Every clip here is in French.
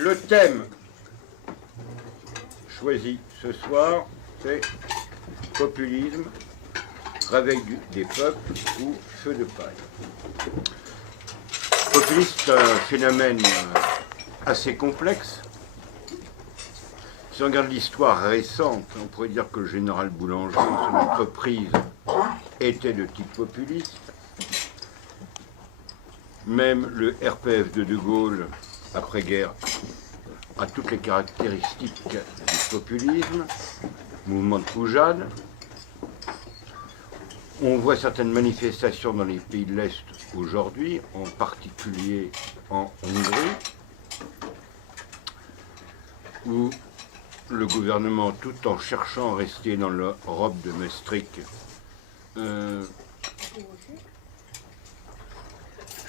Le thème choisi ce soir, c'est populisme, réveil des peuples ou feu de paille. Populisme, c'est un phénomène assez complexe. Si on regarde l'histoire récente, on pourrait dire que le général Boulanger, son entreprise, était de type populiste. Même le RPF de Gaulle, après-guerre, a toutes les caractéristiques du populisme, mouvement de Poujade. On voit certaines manifestations dans les pays de l'Est aujourd'hui, en particulier en Hongrie, où le gouvernement, tout en cherchant à rester dans l'Europe de Maastricht,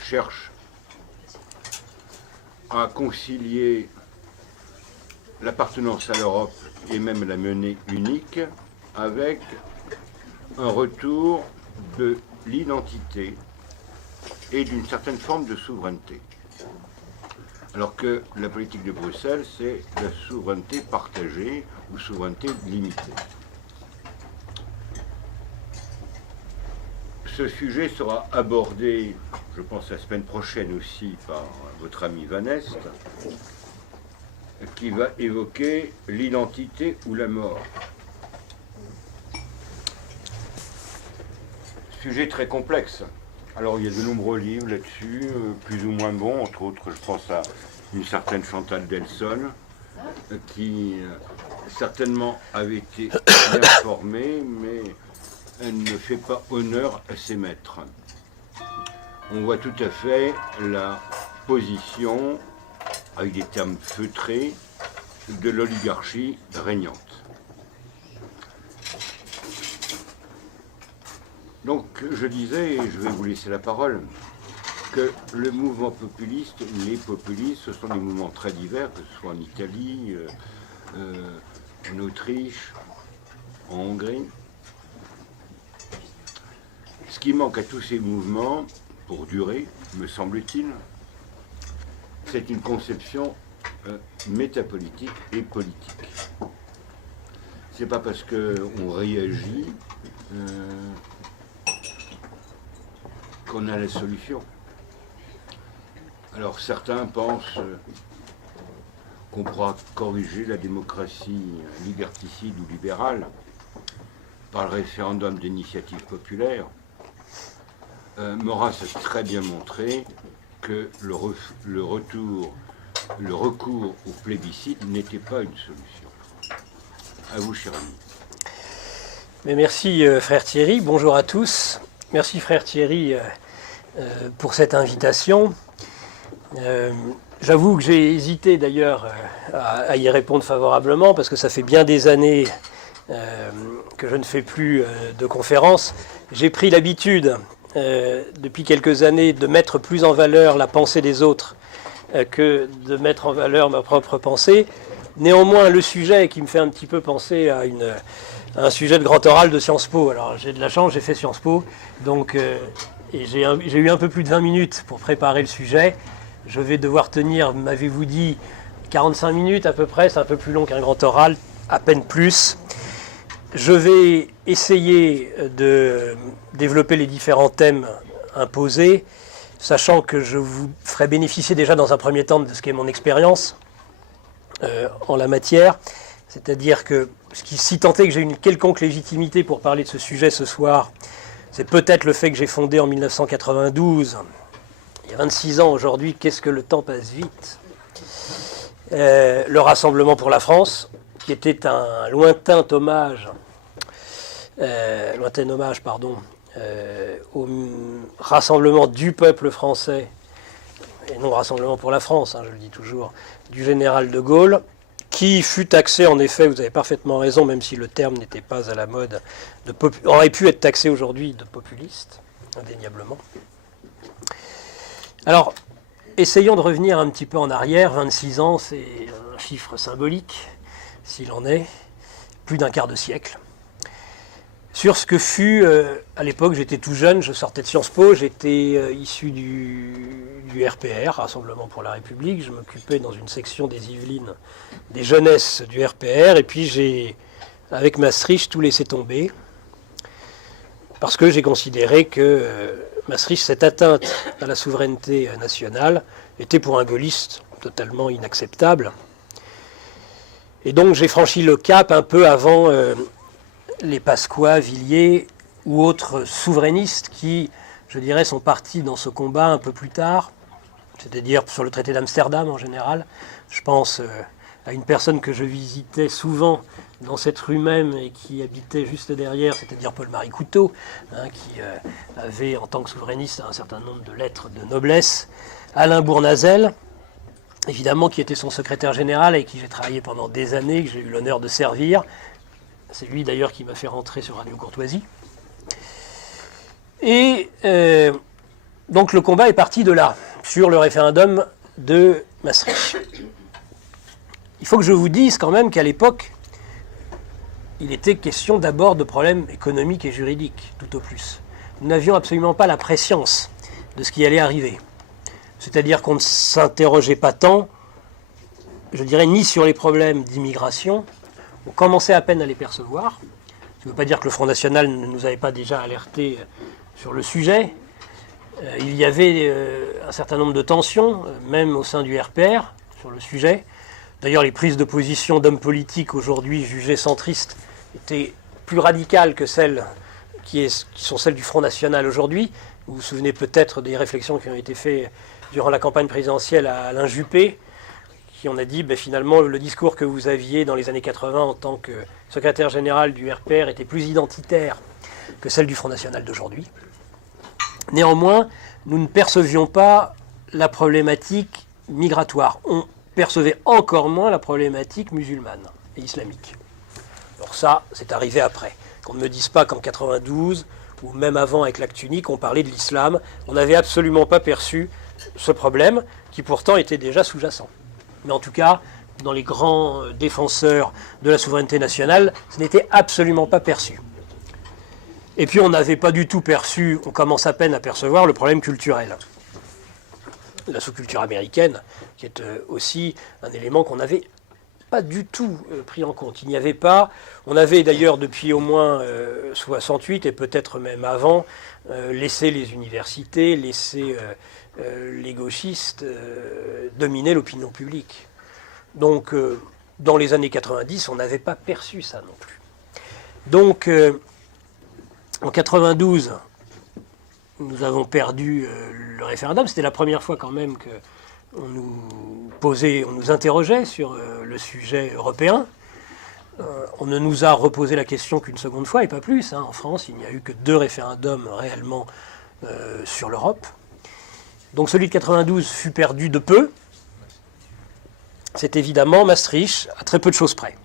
cherche à concilier l'appartenance à l'Europe et même la monnaie unique avec un retour de l'identité et d'une certaine forme de souveraineté. Alors que la politique de Bruxelles, c'est la souveraineté partagée ou souveraineté limitée. Ce sujet sera abordé, je pense, la semaine prochaine aussi par votre ami Van Est, qui va évoquer l'identité ou la mort. Sujet très complexe. Alors il y a de nombreux livres là-dessus, plus ou moins bons, entre autres je pense à une certaine Chantal Delson, qui certainement avait été bien formée, mais elle ne fait pas honneur à ses maîtres. On voit tout à fait la position, avec des termes feutrés, de l'oligarchie régnante. Donc je disais, et je vais vous laisser la parole, que le mouvement populiste, les populistes, ce sont des mouvements très divers, que ce soit en Italie, en Autriche, en Hongrie. Ce qui manque à tous ces mouvements, pour durer, me semble-t-il, c'est une conception métapolitique et politique. C'est pas parce qu'on réagit qu'on a la solution. Alors certains pensent qu'on pourra corriger la démocratie liberticide ou libérale par le référendum d'initiative populaire. Maurras a très bien montré que le recours au plébiscite n'était pas une solution. À vous, cher ami. Mais merci, frère Thierry. Bonjour à tous. Merci, frère Thierry, pour cette invitation. J'avoue que j'ai hésité d'ailleurs à y répondre favorablement parce que ça fait bien des années que je ne fais plus de conférences. J'ai pris l'habitude depuis quelques années de mettre plus en valeur la pensée des autres que de mettre en valeur ma propre pensée. Néanmoins, le sujet qui me fait un petit peu penser à un sujet de grand oral de Sciences Po. Alors j'ai de la chance, j'ai fait Sciences Po, donc et j'ai eu un peu plus de 20 minutes pour préparer le sujet. Je vais devoir tenir, m'avez-vous dit, 45 minutes à peu près, c'est un peu plus long qu'un grand oral, à peine plus. Je vais essayer de développer les différents thèmes imposés, sachant que je vous ferai bénéficier déjà dans un premier temps de ce qu'est mon expérience en la matière. C'est-à-dire que, si tant est que j'ai une quelconque légitimité pour parler de ce sujet ce soir, c'est peut-être le fait que j'ai fondé en 1992, il y a 26 ans aujourd'hui, qu'est-ce que le temps passe vite, le Rassemblement pour la France, qui était un lointain hommage, au rassemblement du peuple français, et non Rassemblement pour la France, je le dis toujours, du général de Gaulle, qui fut taxé, en effet, vous avez parfaitement raison, même si le terme n'était pas à la mode, aurait pu être taxé aujourd'hui de populiste, indéniablement. Alors, essayons de revenir un petit peu en arrière. 26 ans, c'est un chiffre symbolique, s'il en est, plus d'un quart de siècle. Sur ce que fut, à l'époque, j'étais tout jeune, je sortais de Sciences Po, j'étais issu du du RPR, Rassemblement pour la République. Je m'occupais dans une section des Yvelines des jeunesses du RPR. Et puis j'ai, avec Maastricht, tout laissé tomber. Parce que j'ai considéré que Maastricht, cette atteinte à la souveraineté nationale, était pour un gaulliste totalement inacceptable. Et donc j'ai franchi le cap un peu avant les Pasqua, Villiers ou autres souverainistes qui, je dirais, sont partis dans ce combat un peu plus tard, c'est-à-dire sur le traité d'Amsterdam en général. Je pense à une personne que je visitais souvent dans cette rue même et qui habitait juste derrière, c'est-à-dire Paul-Marie Couteau, qui avait en tant que souverainiste un certain nombre de lettres de noblesse. Alain Bournazel, évidemment, qui était son secrétaire général et qui j'ai travaillé pendant des années, que j'ai eu l'honneur de servir. C'est lui d'ailleurs qui m'a fait rentrer sur Radio Courtoisie. Et donc le combat est parti de là, sur le référendum de Maastricht. Il faut que je vous dise quand même qu'à l'époque, il était question d'abord de problèmes économiques et juridiques, tout au plus. Nous n'avions absolument pas la prescience de ce qui allait arriver. C'est-à-dire qu'on ne s'interrogeait pas tant, je dirais, ni sur les problèmes d'immigration. On commençait à peine à les percevoir. Ça ne veut pas dire que le Front National ne nous avait pas déjà alertés sur le sujet. Il y avait un certain nombre de tensions, même au sein du RPR, sur le sujet. D'ailleurs, les prises de position d'hommes politiques aujourd'hui jugées centristes étaient plus radicales que celles qui sont celles du Front National aujourd'hui. Vous vous souvenez peut-être des réflexions qui ont été faites durant la campagne présidentielle à Alain Juppé, qui en a dit, finalement, le discours que vous aviez dans les années 80 en tant que secrétaire général du RPR était plus identitaire que celle du Front National d'aujourd'hui. Néanmoins, nous ne percevions pas la problématique migratoire. On percevait encore moins la problématique musulmane et islamique. Alors ça, c'est arrivé après. Qu'on ne me dise pas qu'en 92, ou même avant avec l'acte unique, on parlait de l'islam. On n'avait absolument pas perçu ce problème, qui pourtant était déjà sous-jacent. Mais en tout cas, dans les grands défenseurs de la souveraineté nationale, ce n'était absolument pas perçu. Et puis on n'avait pas du tout perçu, on commence à peine à percevoir le problème culturel. La sous-culture américaine, qui est aussi un élément qu'on n'avait pas du tout pris en compte. Il n'y avait pas, on avait d'ailleurs depuis au moins 68 et peut-être même avant, laissé les universités, laissé les gauchistes dominer l'opinion publique. Donc dans les années 90, on n'avait pas perçu ça non plus. Donc en 92, nous avons perdu le référendum. C'était la première fois quand même qu'on nous interrogeait sur le sujet européen. On ne nous a reposé la question qu'une seconde fois et pas plus. En France, il n'y a eu que 2 référendums réellement sur l'Europe. Donc celui de 92 fut perdu de peu. C'est évidemment Maastricht, à très peu de choses près.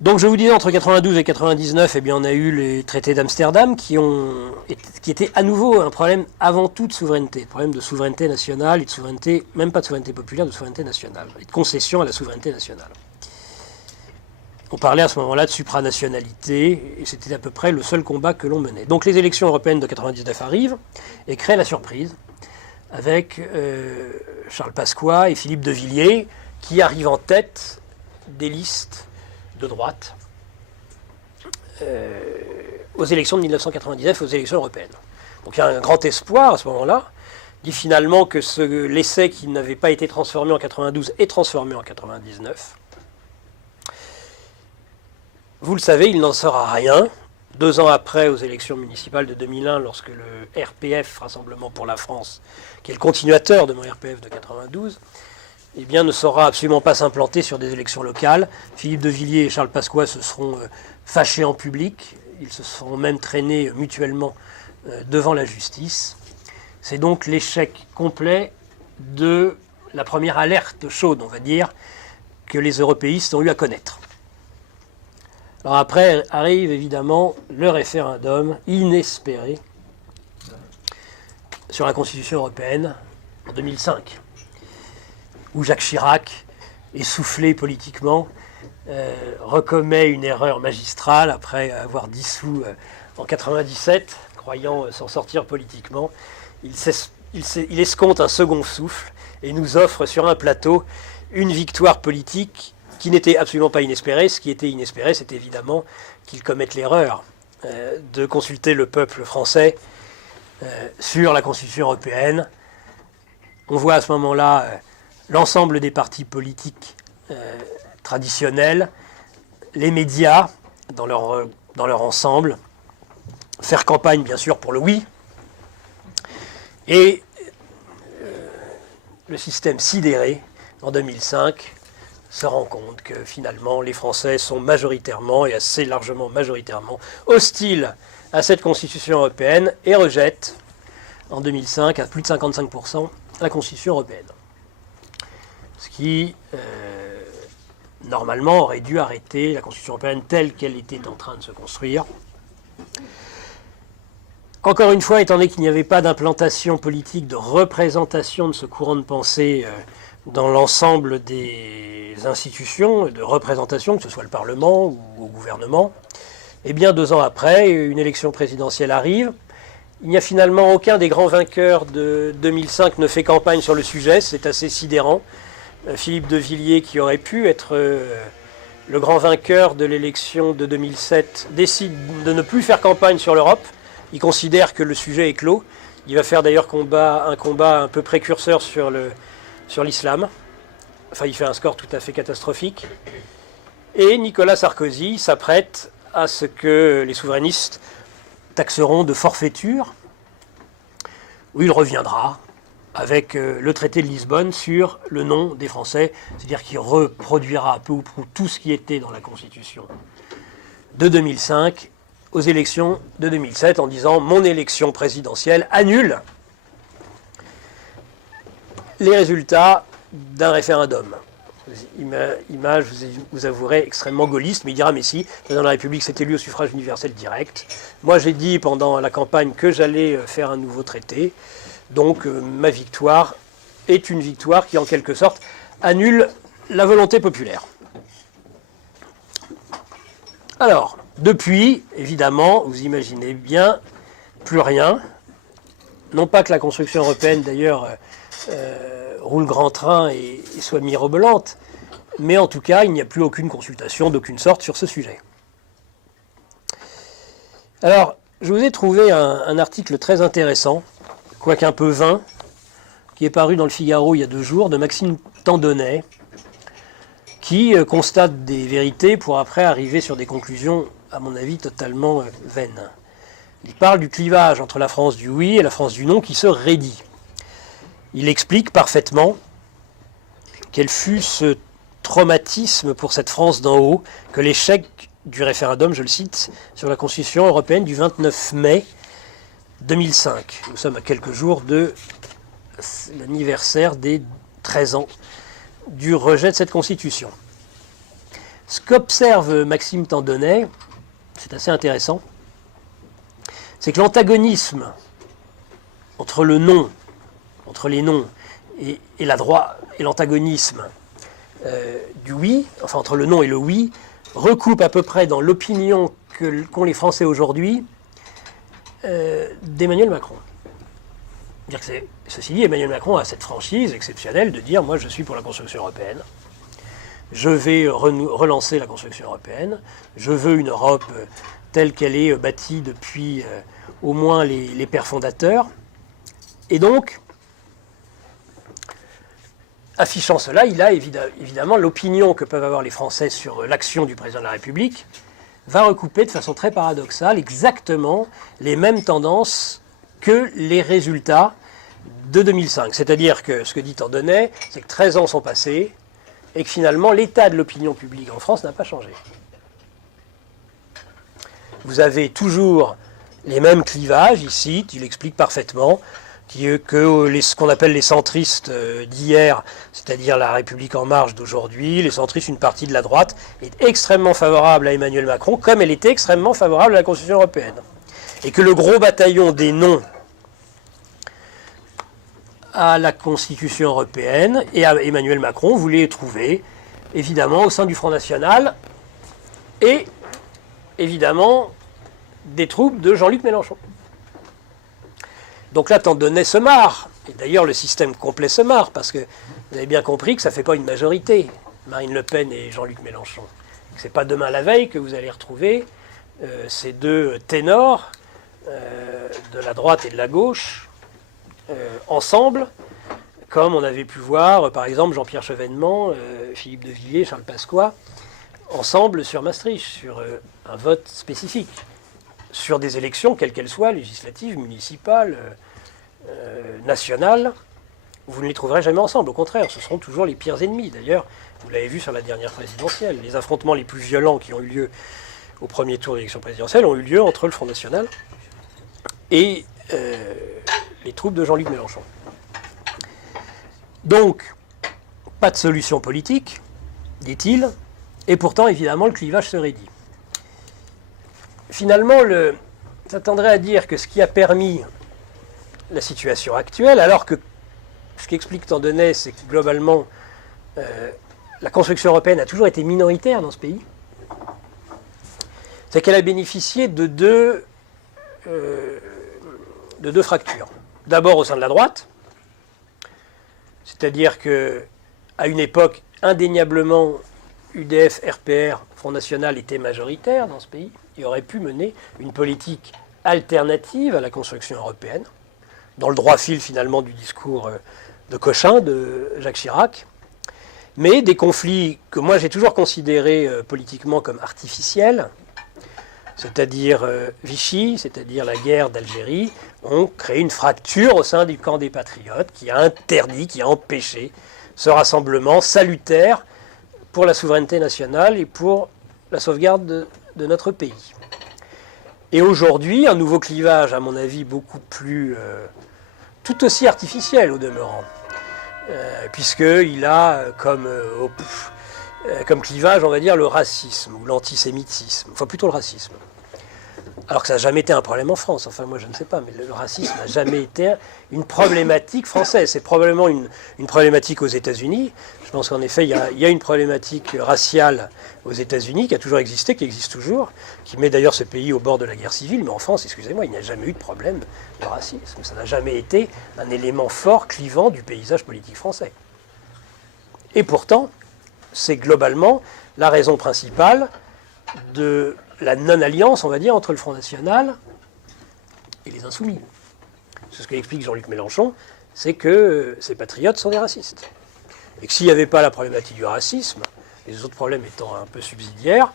Donc je vous disais, entre 92 et 99, on a eu les traités d'Amsterdam qui étaient à nouveau un problème avant tout de souveraineté, problème de souveraineté nationale et de souveraineté, même pas de souveraineté populaire, de souveraineté nationale, et de concession à la souveraineté nationale. On parlait à ce moment-là de supranationalité, et c'était à peu près le seul combat que l'on menait. Donc les élections européennes de 99 arrivent, et créent la surprise, avec Charles Pasqua et Philippe de Villiers, qui arrivent en tête des listes de droite aux élections de 1999, aux élections européennes. Donc il y a un grand espoir à ce moment-là, dit finalement que l'essai qui n'avait pas été transformé en 92 est transformé en 99. Vous le savez, il n'en sera rien. 2 ans après, aux élections municipales de 2001, lorsque le RPF, Rassemblement pour la France, qui est le continuateur de mon RPF de 92, ne saura absolument pas s'implanter sur des élections locales. Philippe de Villiers et Charles Pasqua se seront fâchés en public. Ils se seront même traînés mutuellement devant la justice. C'est donc l'échec complet de la première alerte chaude, on va dire, que les européistes ont eu à connaître. Alors après arrive évidemment le référendum inespéré sur la Constitution européenne en 2005, où Jacques Chirac, essoufflé politiquement, recommet une erreur magistrale après avoir dissous en 97, croyant s'en sortir politiquement. Il il escompte un second souffle et nous offre sur un plateau une victoire politique qui n'était absolument pas inespérée. Ce qui était inespéré, c'est évidemment qu'il commette l'erreur de consulter le peuple français sur la Constitution européenne. On voit à ce moment-là l'ensemble des partis politiques traditionnels, les médias dans leur ensemble, faire campagne bien sûr pour le oui, et le système sidéré en 2005 se rend compte que finalement les Français sont majoritairement et assez largement majoritairement hostiles à cette Constitution européenne et rejettent en 2005 à plus de 55% la Constitution européenne. Ce qui normalement aurait dû arrêter la Constitution européenne telle qu'elle était en train de se construire. Encore une fois, étant donné qu'il n'y avait pas d'implantation politique, de représentation de ce courant de pensée dans l'ensemble des institutions de représentation, que ce soit le Parlement ou au gouvernement, et bien 2 ans après, une élection présidentielle arrive. Il n'y a finalement aucun des grands vainqueurs de 2005 ne fait campagne sur le sujet, c'est assez sidérant. Philippe de Villiers, qui aurait pu être le grand vainqueur de l'élection de 2007, décide de ne plus faire campagne sur l'Europe. Il considère que le sujet est clos. Il va faire d'ailleurs un combat un peu précurseur sur l'islam. Enfin, il fait un score tout à fait catastrophique. Et Nicolas Sarkozy s'apprête à ce que les souverainistes taxeront de forfaiture, où il reviendra avec le traité de Lisbonne sur le nom des Français, c'est-à-dire qu'il reproduira peu ou prou tout ce qui était dans la Constitution de 2005 aux élections de 2007 en disant « Mon élection présidentielle annule les résultats d'un référendum ». Image, vous avouerez, extrêmement gaulliste, mais il dira « Mais si, le président de la République s'est élu au suffrage universel direct. Moi, j'ai dit pendant la campagne que j'allais faire un nouveau traité. Donc, ma victoire est une victoire qui, en quelque sorte, annule la volonté populaire. » Alors, depuis, évidemment, vous imaginez bien, plus rien. Non pas que la construction européenne, d'ailleurs, roule grand train et soit mirobolante, mais en tout cas, il n'y a plus aucune consultation d'aucune sorte sur ce sujet. Alors, je vous ai trouvé un article très intéressant, quoique un peu vain, qui est paru dans le Figaro il y a 2 jours, de Maxime Tandonnet, qui constate des vérités pour après arriver sur des conclusions, à mon avis, totalement vaines. Il parle du clivage entre la France du oui et la France du non qui se raidit. Il explique parfaitement quel fut ce traumatisme pour cette France d'en haut que l'échec du référendum, je le cite, sur la Constitution européenne du 29 mai 2005. Nous sommes à quelques jours de l'anniversaire des 13 ans du rejet de cette Constitution. Ce qu'observe Maxime Tandonnet, c'est assez intéressant, c'est que l'antagonisme entre le non, entre les noms et la droite, et l'antagonisme du oui, enfin entre le non et le oui, recoupe à peu près dans l'opinion qu'ont les Français aujourd'hui d'Emmanuel Macron. Ceci dit, Emmanuel Macron a cette franchise exceptionnelle de dire « Moi, je suis pour la construction européenne. Je vais relancer la construction européenne. Je veux une Europe telle qu'elle est bâtie depuis au moins les pères fondateurs. » Et donc, affichant cela, il a évidemment l'opinion que peuvent avoir les Français sur l'action du président de la République va recouper de façon très paradoxale exactement les mêmes tendances que les résultats de 2005. C'est-à-dire que ce que dit Tandonnet, c'est que 13 ans sont passés et que finalement l'état de l'opinion publique en France n'a pas changé. Vous avez toujours les mêmes clivages, ici, il explique parfaitement que ce qu'on appelle les centristes d'hier, c'est-à-dire la République en marche d'aujourd'hui, les centristes, une partie de la droite, est extrêmement favorable à Emmanuel Macron, comme elle était extrêmement favorable à la Constitution européenne. Et que le gros bataillon des non à la Constitution européenne et à Emmanuel Macron voulait trouver, évidemment, au sein du Front National et, évidemment, des troupes de Jean-Luc Mélenchon. Donc là, Tandonnet se marre Et d'ailleurs, le système complet se marre, parce que vous avez bien compris que ça ne fait pas une majorité, Marine Le Pen et Jean-Luc Mélenchon. Ce n'est pas demain la veille que vous allez retrouver ces deux ténors de la droite et de la gauche ensemble, comme on avait pu voir, par exemple, Jean-Pierre Chevènement, Philippe de Villiers, Charles Pasqua, ensemble sur Maastricht, sur un vote spécifique, sur des élections, quelles qu'elles soient, législatives, municipales, nationales. Vous ne les trouverez jamais ensemble, au contraire, ce seront toujours les pires ennemis. D'ailleurs, vous l'avez vu sur la dernière présidentielle, les affrontements les plus violents qui ont eu lieu au premier tour de l'élection présidentielle ont eu lieu entre le Front National et les troupes de Jean-Luc Mélenchon. Donc, pas de solution politique, dit-il, et pourtant, évidemment, le clivage se raidit. Finalement, ça tendrait à dire que ce qui a permis la situation actuelle, alors que ce qu'explique Tandonnet, c'est que globalement, la construction européenne a toujours été minoritaire dans ce pays, c'est qu'elle a bénéficié de deux fractures. D'abord au sein de la droite, c'est-à-dire qu'à une époque, indéniablement, UDF, RPR, Front National étaient majoritaires dans ce pays et auraient pu mener une politique alternative à la construction européenne, dans le droit fil finalement du discours de Cochin, de Jacques Chirac, mais des conflits que moi j'ai toujours considérés politiquement comme artificiels, c'est-à-dire Vichy, c'est-à-dire la guerre d'Algérie, ont créé une fracture au sein du camp des patriotes qui a interdit, qui a empêché ce rassemblement salutaire pour la souveraineté nationale et pour la sauvegarde de notre pays. Et aujourd'hui, un nouveau clivage, à mon avis, beaucoup plus... tout aussi artificiel au demeurant, puisqu'il a comme clivage, on va dire, le racisme ou l'antisémitisme, enfin plutôt le racisme. Alors que ça n'a jamais été un problème en France, enfin moi je ne sais pas, mais le racisme n'a jamais été une problématique française. C'est probablement une problématique aux États-Unis. Je pense qu'en effet, il y a une problématique raciale aux États-Unis qui a toujours existé, qui existe toujours, qui met d'ailleurs ce pays au bord de la guerre civile, mais en France, excusez-moi, il n'y a jamais eu de problème de racisme. Ça n'a jamais été un élément fort, clivant du paysage politique français. Et pourtant, c'est globalement la raison principale de la non-alliance, on va dire, entre le Front National et les Insoumis. C'est ce qu'explique Jean-Luc Mélenchon, c'est que ces patriotes sont des racistes. Et que s'il n'y avait pas la problématique du racisme, les autres problèmes étant un peu subsidiaires,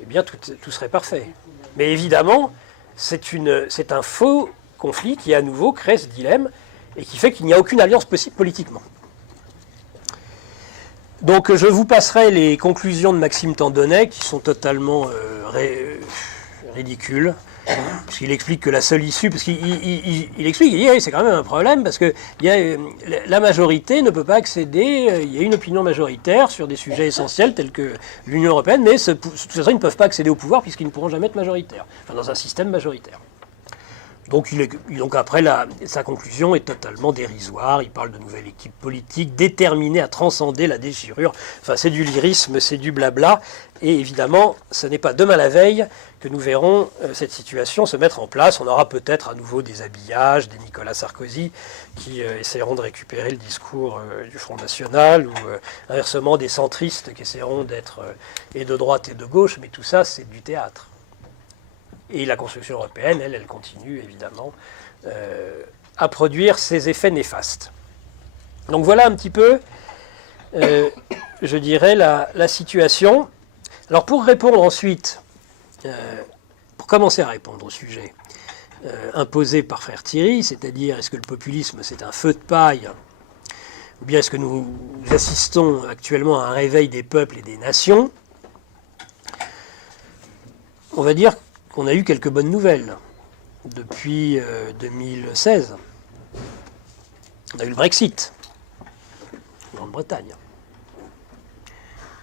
eh bien tout serait parfait. Mais évidemment, c'est un faux conflit qui à nouveau crée ce dilemme et qui fait qu'il n'y a aucune alliance possible politiquement. Donc je vous passerai les conclusions de Maxime Tandonnet qui sont totalement ridicules. Parce qu'il explique que la seule issue, parce qu'il explique, il dit c'est quand même un problème, parce que la majorité ne peut pas accéder, il y a une opinion majoritaire sur des sujets essentiels tels que l'Union européenne, mais de toute façon ils ne peuvent pas accéder au pouvoir puisqu'ils ne pourront jamais être majoritaires, enfin, dans un système majoritaire. Donc après, sa conclusion est totalement dérisoire. Il parle de nouvelle équipe politique déterminée à transcender la déchirure. Enfin, c'est du lyrisme, c'est du blabla. Et évidemment, ce n'est pas demain la veille que nous verrons cette situation se mettre en place. On aura peut-être à nouveau des habillages, des Nicolas Sarkozy qui essaieront de récupérer le discours du Front National, ou inversement des centristes qui essaieront d'être et de droite et de gauche. Mais tout ça, c'est du théâtre. Et la construction européenne, elle continue évidemment à produire ses effets néfastes. Donc voilà un petit peu, je dirais, la situation. Alors pour répondre ensuite, pour commencer à répondre au sujet imposé par Frère Thierry, c'est-à-dire est-ce que le populisme c'est un feu de paille, ou bien est-ce que nous assistons actuellement à un réveil des peuples et des nations, on va dire qu'on a eu quelques bonnes nouvelles depuis 2016. On a eu le Brexit, Grande-Bretagne.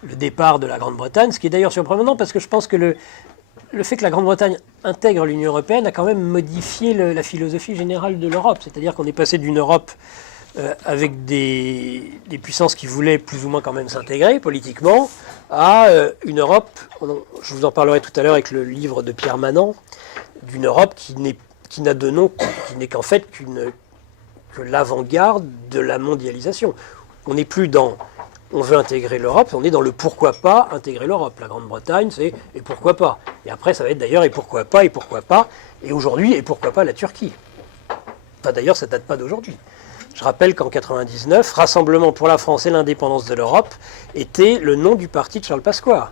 Le départ de la Grande-Bretagne, ce qui est d'ailleurs surprenant parce que je pense que le fait que la Grande-Bretagne intègre l'Union européenne a quand même modifié la philosophie générale de l'Europe. C'est-à-dire qu'on est passé d'une Europe avec des puissances qui voulaient plus ou moins quand même s'intégrer politiquement, à une Europe, je vous en parlerai tout à l'heure avec le livre de Pierre Manant, d'une Europe qui n'a de nom, qui n'est qu'en fait que l'avant-garde de la mondialisation. On n'est plus dans on veut intégrer l'Europe, on est dans le pourquoi pas intégrer l'Europe. La Grande-Bretagne, c'est et pourquoi pas. Et après, ça va être d'ailleurs et pourquoi pas, et pourquoi pas. Et aujourd'hui, et pourquoi pas la Turquie. Enfin, d'ailleurs, ça ne date pas d'aujourd'hui. Je rappelle qu'en 1999, Rassemblement pour la France et l'indépendance de l'Europe était le nom du parti de Charles Pasqua.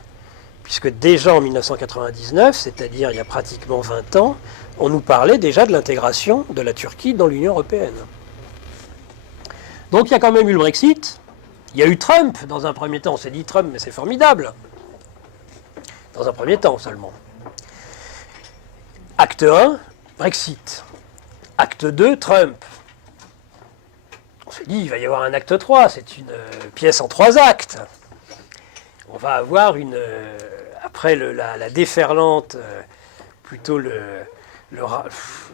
Puisque déjà en 1999, c'est-à-dire il y a pratiquement 20 ans, on nous parlait déjà de l'intégration de la Turquie dans l'Union européenne. Donc il y a quand même eu le Brexit. Il y a eu Trump dans un premier temps. On s'est dit Trump, mais c'est formidable. Dans un premier temps seulement. Acte 1, Brexit. Acte 2, Trump. On s'est dit, il va y avoir un acte 3. C'est une pièce en 3 actes. On va avoir après la déferlante, plutôt le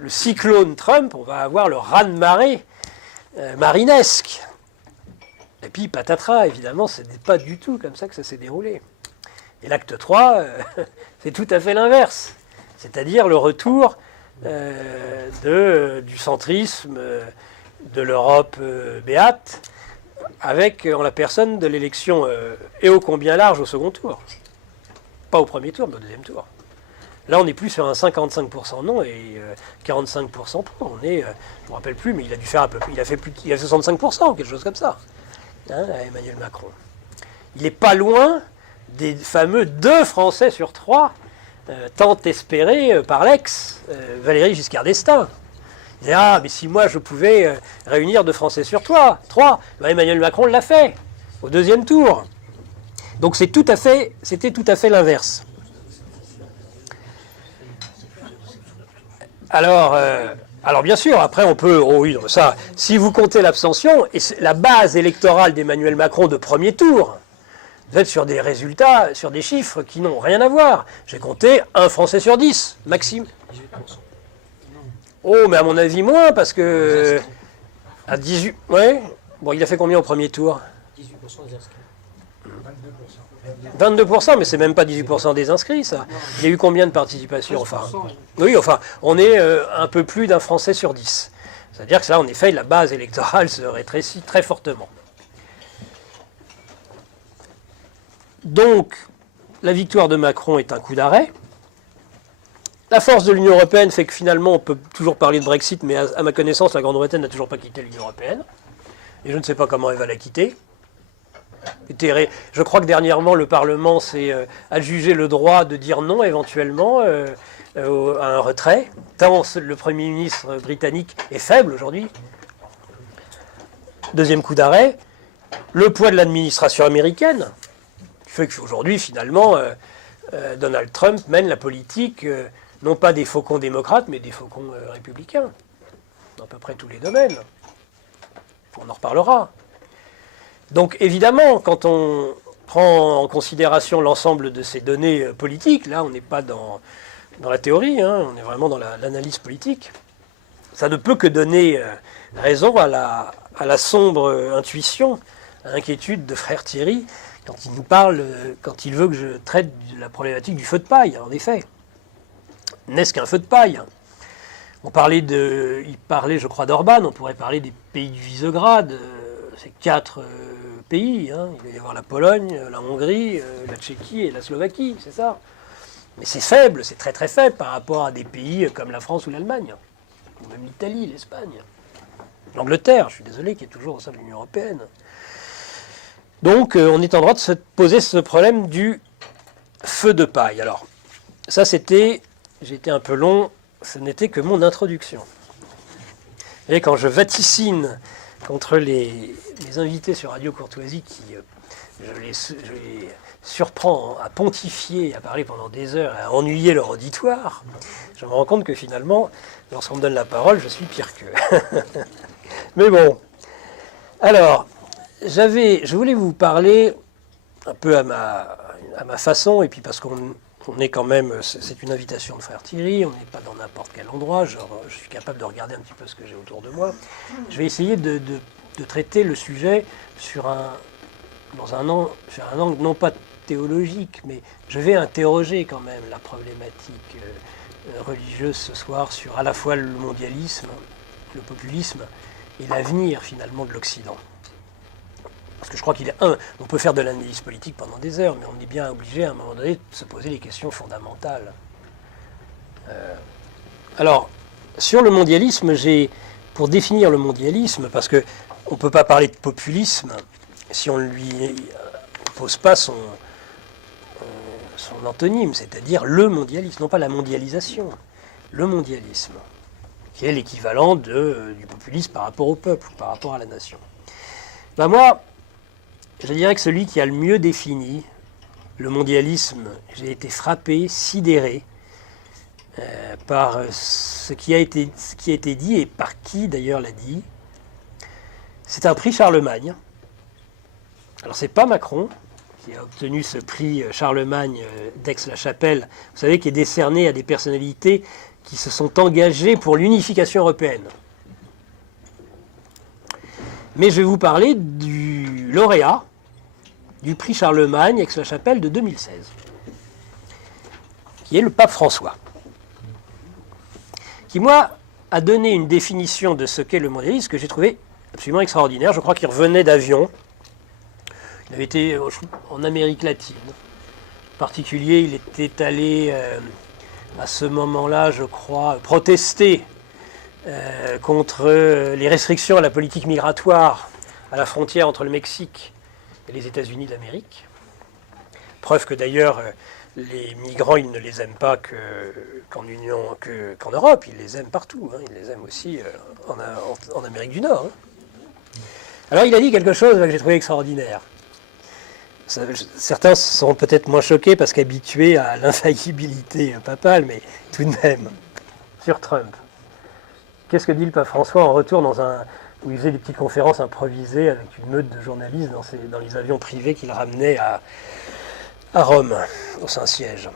cyclone Trump, on va avoir le raz-de-marée marinesque. Et puis patatras, évidemment, ce n'est pas du tout comme ça que ça s'est déroulé. Et l'acte 3, c'est tout à fait l'inverse. C'est-à-dire le retour du centrisme de l'Europe béate, avec en la personne de l'élection et ô combien large au second tour. Pas au premier tour, mais au deuxième tour. Là, on n'est plus sur un 55% non et 45% pour. On est, je ne me rappelle plus, mais il a dû faire un peu plus. Il a fait 65%, quelque chose comme ça. Hein, Emmanuel Macron. Il n'est pas loin des fameux 2 Français sur 3 tant espérés par l'ex Valéry Giscard d'Estaing. Il dit, ah, mais si moi je pouvais réunir 2 Français sur 3, ben Emmanuel Macron l'a fait au deuxième tour. Donc c'était tout à fait l'inverse. Alors bien sûr, après on peut, oh oui, ça, si vous comptez l'abstention, et la base électorale d'Emmanuel Macron de premier tour, vous êtes sur des résultats, sur des chiffres qui n'ont rien à voir. J'ai compté 1 Français sur 10, Maxime. Oh, mais à mon avis moins, parce que à 18, ouais. Bon, il a fait combien au premier tour? 18% des inscrits. 22%, mais c'est même pas 18% des inscrits, ça. Il y a eu combien de participation, enfin? Oui, enfin, on est un peu plus d'1 Français sur 10. C'est-à-dire que là, en effet, la base électorale se rétrécit très fortement. Donc, la victoire de Macron est un coup d'arrêt. La force de l'Union européenne fait que finalement, on peut toujours parler de Brexit, mais à ma connaissance, la Grande-Bretagne n'a toujours pas quitté l'Union européenne. Et je ne sais pas comment elle va la quitter. Je crois que dernièrement, le Parlement s'est adjugé le droit de dire non, éventuellement, à un retrait, tant le Premier ministre britannique est faible aujourd'hui. Deuxième coup d'arrêt, le poids de l'administration américaine, qui fait qu'aujourd'hui, finalement, Donald Trump mène la politique, non pas des faucons démocrates, mais des faucons républicains, dans à peu près tous les domaines. On en reparlera. Donc évidemment, quand on prend en considération l'ensemble de ces données politiques, là on n'est pas dans la théorie, hein, on est vraiment dans l'analyse politique, ça ne peut que donner raison à la sombre intuition, à l'inquiétude de frère Thierry, quand il nous parle, quand il veut que je traite de la problématique du feu de paille, en effet. N'est-ce qu'un feu de paille? Il parlait, je crois, d'Orban, on pourrait parler des pays du Visegrad, c'est 4 pays, hein. Il va y avoir la Pologne, la Hongrie, la Tchéquie et la Slovaquie, c'est ça. Mais c'est faible, c'est très très faible par rapport à des pays comme la France ou l'Allemagne, ou même l'Italie, l'Espagne, l'Angleterre, je suis désolé, qui est toujours au sein de l'Union européenne. Donc on est en droit de se poser ce problème du feu de paille. Alors, ça c'était, j'ai été un peu long, ce n'était que mon introduction. Et quand je vaticine contre les invités sur Radio Courtoisie qui, je les surprends à pontifier, à parler pendant des heures, à ennuyer leur auditoire, je me rends compte que finalement, lorsqu'on me donne la parole, je suis pire qu'eux. Mais bon. Alors, je voulais vous parler un peu à ma façon, et puis parce qu'on est quand même, c'est une invitation de frère Thierry, on n'est pas dans n'importe quel endroit, je suis capable de regarder un petit peu ce que j'ai autour de moi. Je vais essayer de traiter le sujet sur un angle non pas théologique, mais je vais interroger quand même la problématique religieuse ce soir sur à la fois le mondialisme, le populisme et l'avenir finalement de l'Occident. Parce que je crois on peut faire de l'analyse politique pendant des heures, mais on est bien obligé à un moment donné de se poser les questions fondamentales. Alors, sur le mondialisme, pour définir le mondialisme, parce qu'on ne peut pas parler de populisme si on ne lui pose pas son antonyme, c'est-à-dire le mondialisme, non pas la mondialisation, le mondialisme, qui est l'équivalent du populisme par rapport au peuple, par rapport à la nation. Ben moi, je dirais que celui qui a le mieux défini le mondialisme, j'ai été frappé, sidéré par ce qui a été dit, et par qui d'ailleurs l'a dit. C'est un prix Charlemagne. Alors c'est pas Macron qui a obtenu ce prix Charlemagne d'Aix-la-Chapelle, vous savez, qui est décerné à des personnalités qui se sont engagées pour l'unification européenne. Mais je vais vous parler du lauréat du prix Charlemagne Aix-la-Chapelle de 2016, qui est le pape François, qui, moi, a donné une définition de ce qu'est le mondialisme que j'ai trouvé absolument extraordinaire. Je crois qu'il revenait d'avion. Il avait été en Amérique latine. En particulier, il était allé, à ce moment-là, je crois, protester contre les restrictions à la politique migratoire à la frontière entre le Mexique et les États-Unis d'Amérique. Preuve que d'ailleurs, les migrants, ils ne les aiment pas qu'en Europe, ils les aiment partout. Ils les aiment aussi en Amérique du Nord. Alors il a dit quelque chose que j'ai trouvé extraordinaire. Certains seront peut-être moins choqués parce qu'habitués à l'infaillibilité papale, mais tout de même, sur Trump. Qu'est-ce que dit le pape François en retour où il faisait des petites conférences improvisées avec une meute de journalistes dans les avions privés qu'il ramenait à Rome, au Saint-Siège.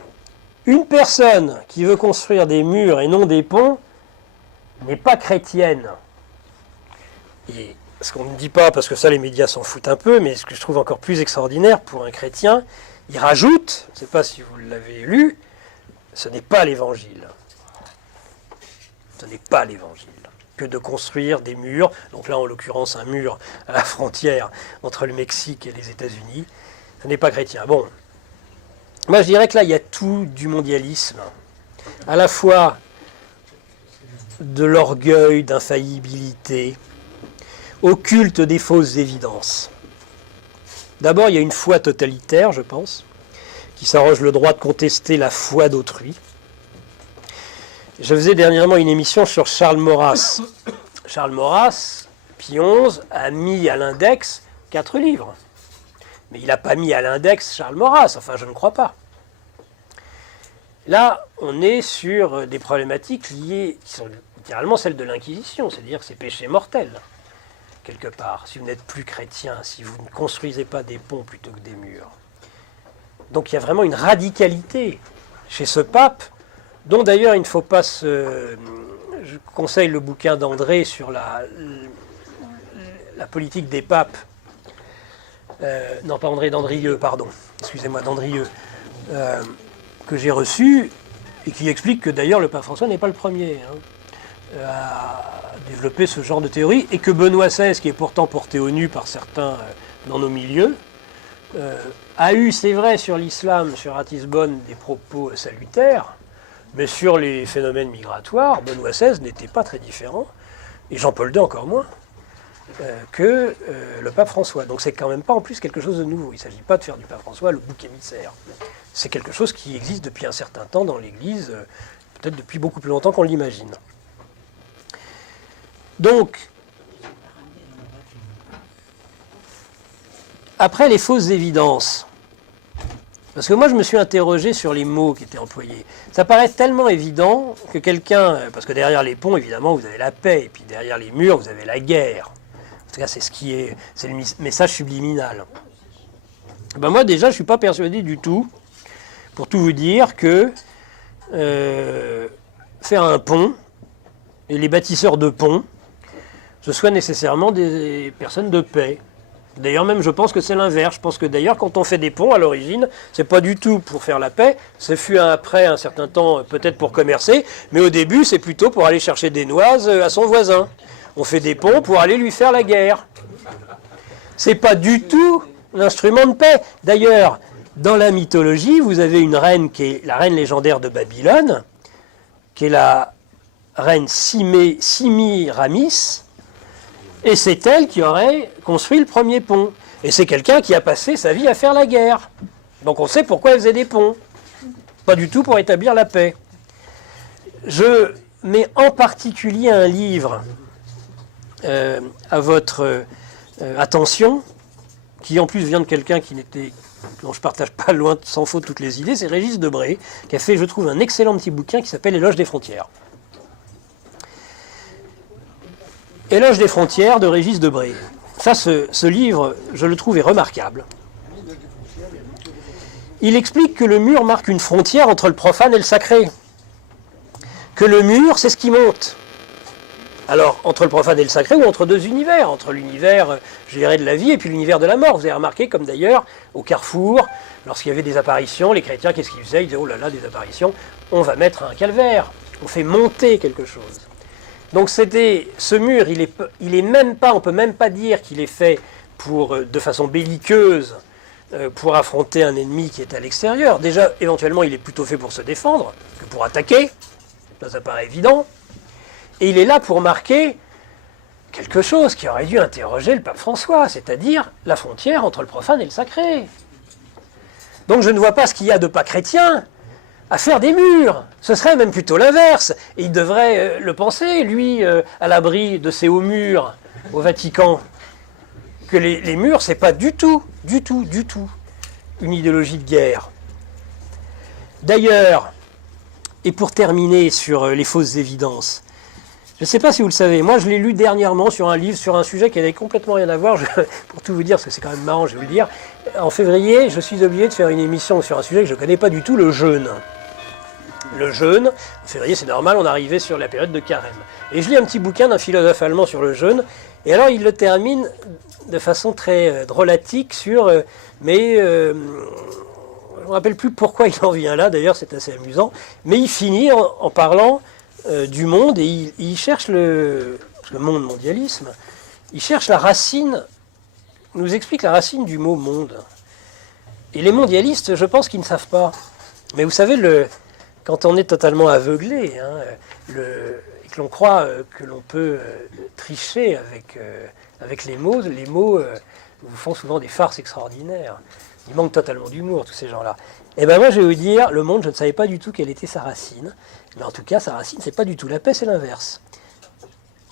Une personne qui veut construire des murs et non des ponts n'est pas chrétienne. Et ce qu'on ne dit pas, parce que ça les médias s'en foutent un peu, mais ce que je trouve encore plus extraordinaire pour un chrétien, il rajoute, je ne sais pas si vous l'avez lu, ce n'est pas l'évangile. Ce n'est pas l'évangile que de construire des murs, donc là en l'occurrence un mur à la frontière entre le Mexique et les États-Unis, ce n'est pas chrétien. Bon, moi je dirais que là il y a tout du mondialisme, à la fois de l'orgueil, d'infaillibilité, au culte des fausses évidences. D'abord, il y a une foi totalitaire, je pense, qui s'arroge le droit de contester la foi d'autrui. Je faisais dernièrement une émission sur Charles Maurras. Charles Maurras, Pie XI, a mis à l'index 4 livres. Mais il n'a pas mis à l'index Charles Maurras, enfin je ne crois pas. Là, on est sur des problématiques liées, qui sont littéralement celles de l'Inquisition, c'est-à-dire ces péchés mortels, quelque part. Si vous n'êtes plus chrétien, si vous ne construisez pas des ponts plutôt que des murs. Donc il y a vraiment une radicalité chez ce pape, dont d'ailleurs il ne faut pas se... Je conseille le bouquin d'André sur la politique des papes. Non, pas André, d'Andrieux, pardon. Excusez-moi, d'Andrieux. Que j'ai reçu, et qui explique que d'ailleurs le pape François n'est pas le premier à développer ce genre de théorie, et que Benoît XVI, qui est pourtant porté au nu par certains dans nos milieux, a eu, c'est vrai, sur l'islam, sur Ratisbonne, des propos salutaires, mais sur les phénomènes migratoires, Benoît XVI n'était pas très différent, et Jean-Paul II encore moins, que le pape François. Donc c'est quand même pas en plus quelque chose de nouveau. Il ne s'agit pas de faire du pape François le bouc émissaire. C'est quelque chose qui existe depuis un certain temps dans l'Église, peut-être depuis beaucoup plus longtemps qu'on l'imagine. Donc, après les fausses évidences, parce que moi je me suis interrogé sur les mots qui étaient employés. Ça paraît tellement évident que quelqu'un, parce que derrière les ponts évidemment vous avez la paix, et puis derrière les murs vous avez la guerre. En tout cas c'est le message subliminal. Ben moi déjà je ne suis pas persuadé du tout, pour tout vous dire, que faire un pont, et les bâtisseurs de ponts, ce soit nécessairement des personnes de paix. D'ailleurs, même, je pense que c'est l'inverse. Je pense que d'ailleurs, quand on fait des ponts, à l'origine, c'est pas du tout pour faire la paix. Ce fut après un certain temps, peut-être pour commercer, mais au début, c'est plutôt pour aller chercher des noises à son voisin, On fait des ponts pour aller lui faire la guerre. C'est pas du tout l'instrument de paix. D'ailleurs, dans la mythologie, vous avez une reine qui est la reine légendaire de Babylone, qui est la reine Simiramis, et c'est elle qui aurait construit le premier pont. Et c'est quelqu'un qui a passé sa vie à faire la guerre. Donc on sait pourquoi elle faisait des ponts. Pas du tout pour établir la paix. Je mets en particulier un livre à votre attention, qui en plus vient de quelqu'un dont je ne partage pas loin sans faute toutes les idées, c'est Régis Debray, qui a fait, je trouve, un excellent petit bouquin qui s'appelle Éloge des frontières. Éloge des frontières de Régis Debray. Ça, ce livre, je le trouve, est remarquable. Il explique que le mur marque une frontière entre le profane et le sacré. Que le mur, c'est ce qui monte. Alors, entre le profane et le sacré, ou entre deux univers, entre l'univers, je dirais, de la vie et puis l'univers de la mort. Vous avez remarqué, comme d'ailleurs, au Carrefour, lorsqu'il y avait des apparitions, les chrétiens, qu'est-ce qu'ils faisaient? Ils disaient, oh là là, des apparitions, on va mettre un calvaire, on fait monter quelque chose. Donc ce mur, il est même pas, on peut même pas dire qu'il est fait de façon belliqueuse, pour affronter un ennemi qui est à l'extérieur. Déjà, éventuellement, il est plutôt fait pour se défendre que pour attaquer. Ça paraît évident. Et il est là pour marquer quelque chose qui aurait dû interroger le pape François, c'est-à-dire la frontière entre le profane et le sacré. Donc je ne vois pas ce qu'il y a de pas chrétien à faire des murs. Ce serait même plutôt l'inverse. Et il devrait le penser, lui, à l'abri de ces hauts murs au Vatican. Que les murs, c'est pas du tout une idéologie de guerre. D'ailleurs, et pour terminer sur les fausses évidences, je ne sais pas si vous le savez, moi je l'ai lu dernièrement sur un livre, sur un sujet qui n'avait complètement rien à voir, pour tout vous dire, parce que c'est quand même marrant, je vais vous le dire. En février, je suis obligé de faire une émission sur un sujet que je ne connais pas du tout, le jeûne. Le jeûne, en février c'est normal, on arrivait sur la période de carême. Et je lis un petit bouquin d'un philosophe allemand sur le jeûne, et alors il le termine de façon très drôlatique sur... je ne me rappelle plus pourquoi il en vient là, d'ailleurs c'est assez amusant, mais il finit en parlant du monde, et il cherche le monde mondialisme, il cherche la racine, il nous explique la racine du mot monde. Et les mondialistes, je pense qu'ils ne savent pas. Mais vous savez, quand on est totalement aveuglé, et que l'on croit que l'on peut tricher avec les mots vous font souvent des farces extraordinaires. Ils manquent totalement d'humour, tous ces gens-là. Et bien moi, je vais vous dire, le monde, je ne savais pas du tout quelle était sa racine. Mais en tout cas, sa racine, c'est pas du tout la paix, c'est l'inverse.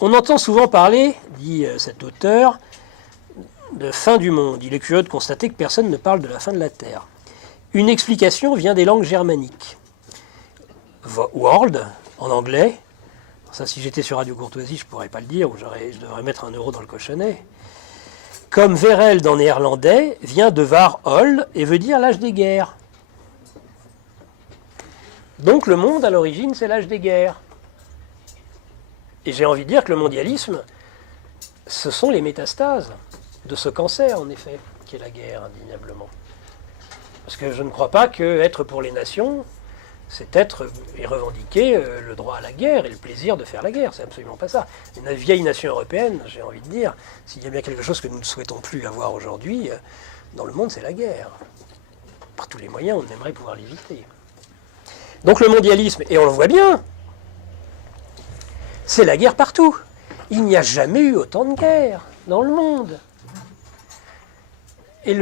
On entend souvent parler, dit cet auteur, de fin du monde. Il est curieux de constater que personne ne parle de la fin de la Terre. Une explication vient des langues germaniques. World, en anglais. Ça, si j'étais sur Radio Courtoisie, je ne pourrais pas le dire, ou je devrais mettre 1 euro dans le cochonnet. Comme Wereld en néerlandais vient de Warhol et veut dire l'âge des guerres. Donc le monde, à l'origine, c'est l'âge des guerres. Et j'ai envie de dire que le mondialisme, ce sont les métastases de ce cancer, en effet, qui est la guerre, indéniablement. Parce que je ne crois pas qu'être pour les nations, c'est être et revendiquer le droit à la guerre et le plaisir de faire la guerre. C'est absolument pas ça. Une vieille nation européenne, j'ai envie de dire, s'il y a bien quelque chose que nous ne souhaitons plus avoir aujourd'hui dans le monde, c'est la guerre. Par tous les moyens, on aimerait pouvoir l'éviter. Donc le mondialisme, et on le voit bien, c'est la guerre partout. Il n'y a jamais eu autant de guerres dans le monde. Et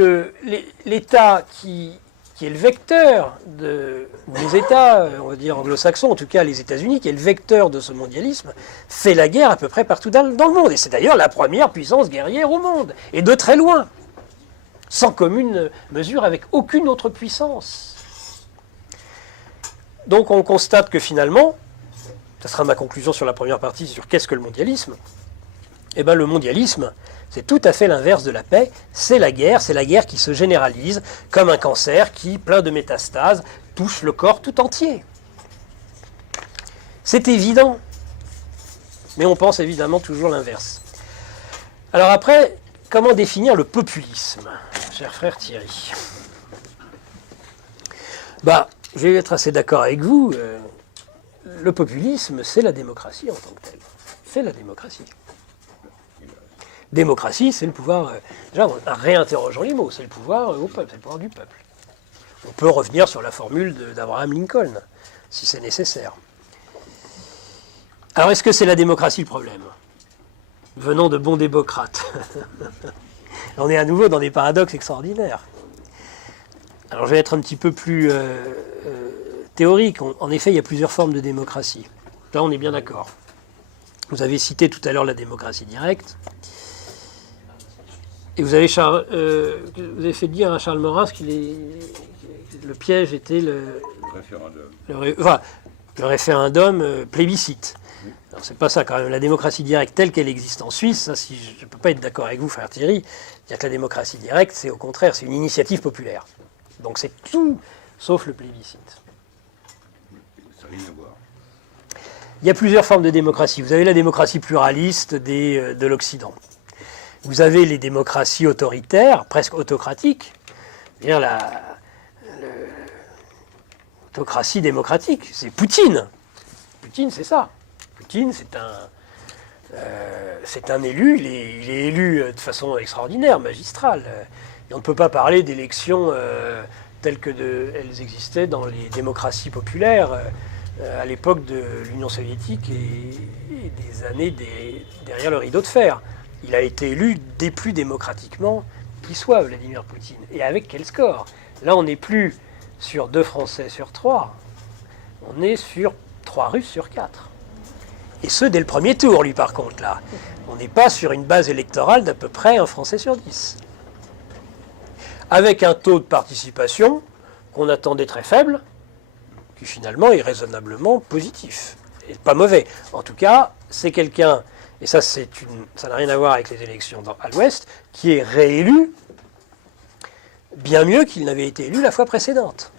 l'État qui est le vecteur les États, on va dire anglo-saxons, en tout cas les États-Unis, qui est le vecteur de ce mondialisme, fait la guerre à peu près partout dans le monde. Et c'est d'ailleurs la première puissance guerrière au monde, et de très loin, sans commune mesure avec aucune autre puissance. Donc on constate que finalement, ça sera ma conclusion sur la première partie, sur qu'est-ce que le mondialisme. Eh bien le mondialisme, c'est tout à fait l'inverse de la paix, c'est la guerre qui se généralise comme un cancer qui, plein de métastases, touche le corps tout entier. C'est évident, mais on pense évidemment toujours l'inverse. Alors après, comment définir le populisme, cher frère Thierry? Je vais être assez d'accord avec vous, le populisme, c'est la démocratie en tant que telle. C'est la démocratie. Démocratie, c'est le pouvoir, déjà en réinterrogeant les mots, c'est le pouvoir au peuple, c'est le pouvoir du peuple. On peut revenir sur la formule d'Abraham Lincoln, si c'est nécessaire. Alors, est-ce que c'est la démocratie le problème? Venons de bons démocrates. On est à nouveau dans des paradoxes extraordinaires. Alors, je vais être un petit peu plus théorique. En effet, il y a plusieurs formes de démocratie. Là, on est bien d'accord. Vous avez cité tout à l'heure la démocratie directe. Et vous avez fait dire à Charles Maurras que le piège était le référendum plébiscite. Alors c'est pas ça quand même. La démocratie directe telle qu'elle existe en Suisse, ça, si je ne peux pas être d'accord avec vous, frère Thierry, dire que la démocratie directe, c'est au contraire, c'est une initiative populaire. Donc c'est tout sauf le plébiscite. Ça n'a rien à voir. Il y a plusieurs formes de démocratie. Vous avez la démocratie pluraliste de l'Occident. Vous avez les démocraties autoritaires, presque autocratiques. C'est-à-dire l'autocratie démocratique. C'est Poutine. Poutine, c'est ça. Poutine, c'est un élu. Il est élu de façon extraordinaire, magistrale. Et on ne peut pas parler d'élections telles qu'elles existaient dans les démocraties populaires à l'époque de l'Union soviétique et des années derrière le rideau de fer. Il a été élu des plus démocratiquement qui soit, Vladimir Poutine. Et avec quel score? Là, on n'est plus sur 2 Français sur 3. On est sur 3 Russes sur 4. Et ce, dès le premier tour, lui, par contre, là. On n'est pas sur une base électorale d'à peu près 1 Français sur 10. Avec un taux de participation qu'on attendait très faible, qui finalement est raisonnablement positif. Et pas mauvais. En tout cas, c'est quelqu'un... Et ça, ça n'a rien à voir avec les élections à l'Ouest, qui est réélu bien mieux qu'il n'avait été élu la fois précédente.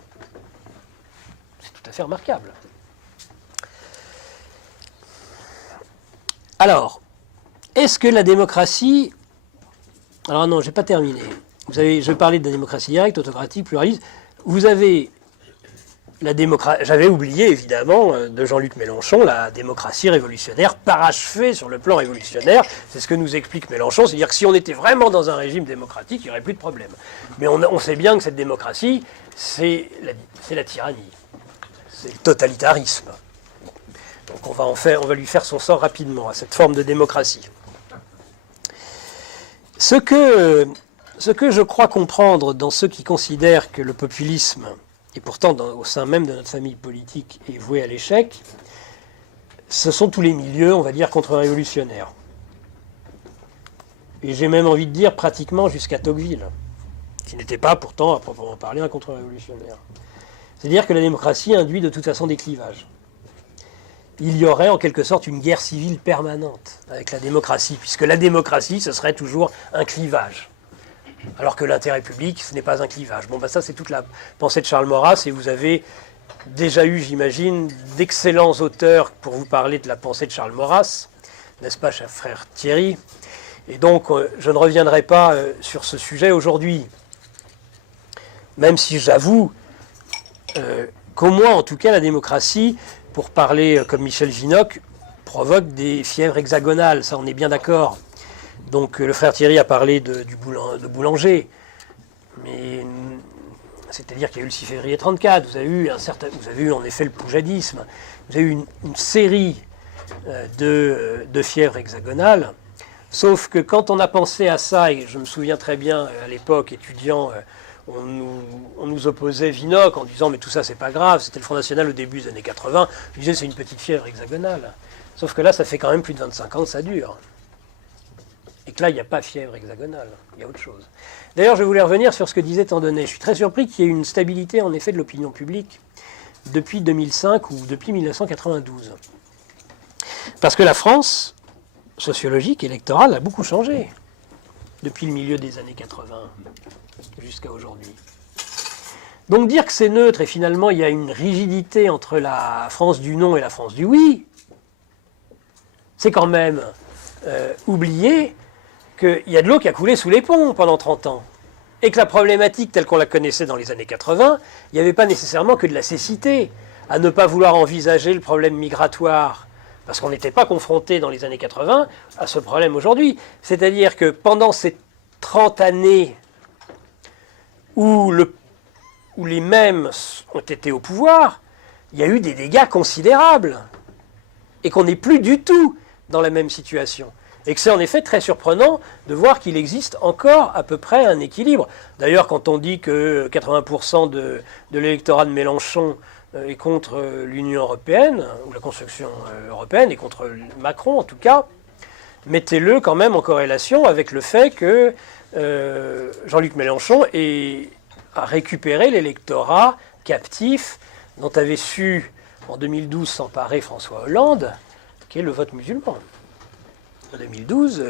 C'est tout à fait remarquable. Alors, est-ce que la démocratie... Alors non, je n'ai pas terminé. Je parlais de la démocratie directe, autocratique, pluraliste. Vous avez... J'avais oublié, évidemment, de Jean-Luc Mélenchon, la démocratie révolutionnaire, parachevée sur le plan révolutionnaire. C'est ce que nous explique Mélenchon. C'est-à-dire que si on était vraiment dans un régime démocratique, il n'y aurait plus de problème. Mais on sait bien que cette démocratie, c'est la tyrannie. C'est le totalitarisme. Donc on va lui faire son sort rapidement à cette forme de démocratie. Ce que je crois comprendre dans ceux qui considèrent que le populisme... et pourtant au sein même de notre famille politique est voué à l'échec, ce sont tous les milieux, on va dire, contre-révolutionnaires. Et j'ai même envie de dire pratiquement jusqu'à Tocqueville, qui n'était pas pourtant, à proprement parler, un contre-révolutionnaire. C'est-à-dire que la démocratie induit de toute façon des clivages. Il y aurait en quelque sorte une guerre civile permanente avec la démocratie, puisque la démocratie, ce serait toujours un clivage. Alors que l'intérêt public, ce n'est pas un clivage. Bon, ça, c'est toute la pensée de Charles Maurras, et vous avez déjà eu, j'imagine, d'excellents auteurs pour vous parler de la pensée de Charles Maurras, n'est-ce pas, cher frère Thierry? Et donc, je ne reviendrai pas sur ce sujet aujourd'hui, même si j'avoue qu'au moins, en tout cas, la démocratie, pour parler comme Michel Vinocq, provoque des fièvres hexagonales, ça, on est bien d'accord. Donc le frère Thierry a parlé de Boulanger, mais c'est-à-dire qu'il y a eu le 6 février 1934, vous avez eu en effet le poujadisme, vous avez eu une série de fièvres hexagonales, sauf que quand on a pensé à ça, et je me souviens très bien à l'époque, étudiant, on nous opposait Vinocq en disant mais tout ça c'est pas grave, c'était le Front National au début des années 80, je disais c'est une petite fièvre hexagonale, sauf que là ça fait quand même plus de 25 ans que ça dure. Et que là, il n'y a pas fièvre hexagonale, il y a autre chose. D'ailleurs, je voulais revenir sur ce que disait Tandonnet. Je suis très surpris qu'il y ait une stabilité, en effet, de l'opinion publique depuis 2005 ou depuis 1992. Parce que la France, sociologique, électorale, a beaucoup changé depuis le milieu des années 80 jusqu'à aujourd'hui. Donc dire que c'est neutre et finalement il y a une rigidité entre la France du non et la France du oui, c'est quand même oublier qu'il y a de l'eau qui a coulé sous les ponts pendant 30 ans. Et que la problématique telle qu'on la connaissait dans les années 80, il n'y avait pas nécessairement que de la cécité, à ne pas vouloir envisager le problème migratoire, Parce qu'on n'était pas confronté dans les années 80 à ce problème aujourd'hui. C'est-à-dire que pendant ces 30 années où les mêmes ont été au pouvoir, il y a eu des dégâts considérables. Et qu'on n'est plus du tout dans la même situation. Et que c'est en effet très surprenant de voir qu'il existe encore à peu près un équilibre. D'ailleurs, quand on dit que 80% de l'électorat de Mélenchon est contre l'Union européenne, ou la construction européenne, et contre Macron en tout cas, mettez-le quand même en corrélation avec le fait que Jean-Luc Mélenchon a récupéré l'électorat captif dont avait su en 2012 s'emparer François Hollande, qui est le vote musulman. En 2012,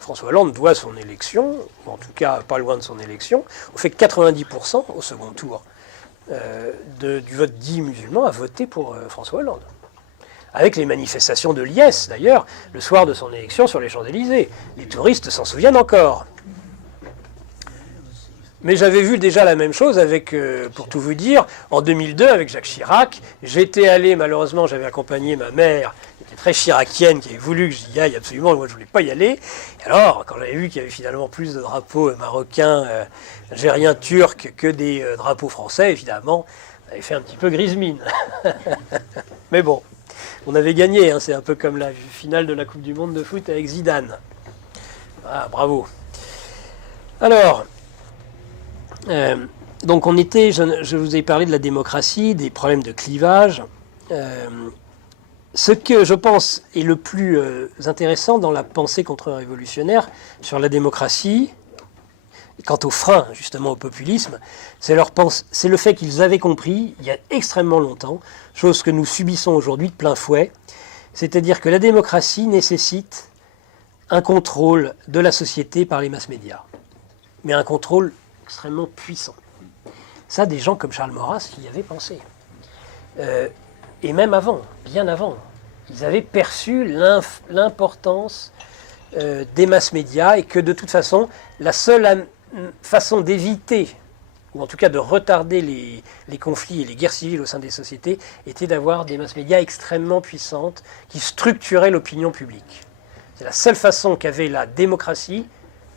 François Hollande doit son élection, ou en tout cas pas loin de son élection, au fait que 90% au second tour du vote dit musulman a voté pour François Hollande. Avec les manifestations de liesse, d'ailleurs, le soir de son élection sur les Champs-Élysées. Les touristes s'en souviennent encore. Mais j'avais vu déjà la même chose avec, pour tout vous dire, en 2002 avec Jacques Chirac. J'étais allé, malheureusement, j'avais accompagné ma mère, qui était très chiracienne, qui avait voulu que j'y aille absolument, et moi je ne voulais pas y aller. Et alors, quand j'avais vu qu'il y avait finalement plus de drapeaux marocains, algériens, turcs que des drapeaux français, évidemment, ça avait fait un petit peu grise mine. Mais bon, on avait gagné, hein, c'est un peu comme la finale de la Coupe du Monde de foot avec Zidane. Ah, bravo. Alors... donc on était, je vous ai parlé de la démocratie, des problèmes de clivage. Ce que je pense est le plus intéressant dans la pensée contre-révolutionnaire sur la démocratie, quant aux freins justement au populisme, c'est le fait qu'ils avaient compris il y a extrêmement longtemps, chose que nous subissons aujourd'hui de plein fouet, c'est-à-dire que la démocratie nécessite un contrôle de la société par les masses médias, mais un contrôle extrêmement puissant. Ça, des gens comme Charles Maurras y avaient pensé. Et même avant, bien avant, ils avaient perçu l'importance des masses médias et que de toute façon, la seule façon d'éviter, ou en tout cas de retarder les conflits et les guerres civiles au sein des sociétés, était d'avoir des masses médias extrêmement puissantes qui structuraient l'opinion publique. C'est la seule façon qu'avait la démocratie,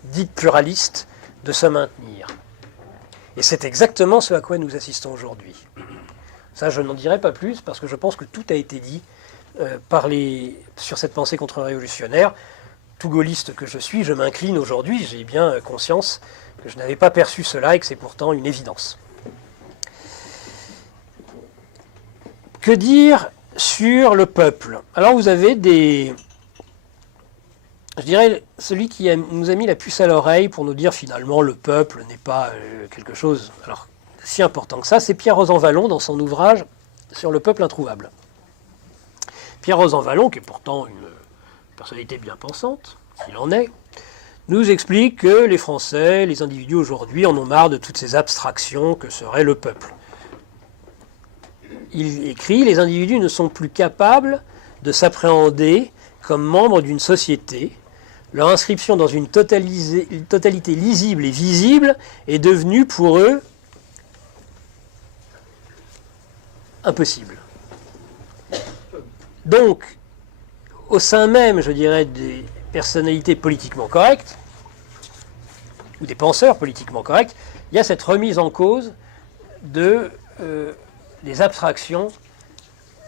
dite pluraliste, de se maintenir. Et c'est exactement ce à quoi nous assistons aujourd'hui. Ça, je n'en dirai pas plus, parce que je pense que tout a été dit sur cette pensée contre-révolutionnaire. Tout gaulliste que je suis, je m'incline aujourd'hui, j'ai bien conscience que je n'avais pas perçu cela et que c'est pourtant une évidence. Que dire sur le peuple? Alors vous avez je dirais, celui qui nous a mis la puce à l'oreille pour nous dire finalement le peuple n'est pas quelque chose alors, si important que ça, c'est Pierre Rosanvallon dans son ouvrage sur le peuple introuvable. Pierre Rosanvallon, qui est pourtant une personnalité bien pensante, s'il en est, nous explique que les Français, les individus aujourd'hui, en ont marre de toutes ces abstractions que serait le peuple. Il écrit « Les individus ne sont plus capables de s'appréhender comme membres d'une société. Leur inscription dans une totalité lisible et visible est devenue pour eux impossible. » Donc, au sein même, je dirais, des personnalités politiquement correctes, ou des penseurs politiquement corrects, il y a cette remise en cause des abstractions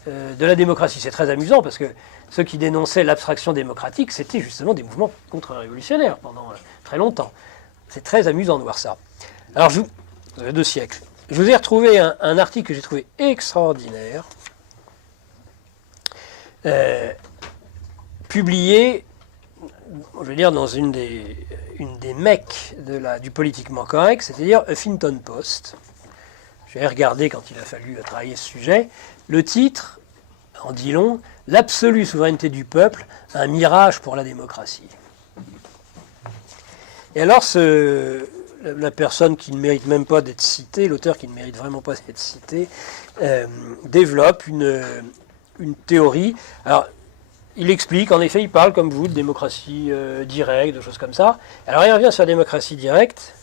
de la démocratie. C'est très amusant parce que ceux qui dénonçaient l'abstraction démocratique, c'était justement des mouvements contre-révolutionnaires pendant très longtemps. C'est très amusant de voir ça. Alors, vous avez 2 siècles. Je vous ai retrouvé un article que j'ai trouvé extraordinaire, publié, je veux dire, dans une des mecs du politiquement correct, c'est-à-dire Huffington Post. J'ai regardé quand il a fallu travailler ce sujet. Le titre en dit long, « L'absolue souveraineté du peuple, un mirage pour la démocratie ». Et alors, la personne qui ne mérite même pas d'être citée, l'auteur qui ne mérite vraiment pas d'être cité, développe une théorie. Alors, il explique, en effet, il parle comme vous de démocratie directe, de choses comme ça. Alors, il revient sur la démocratie directe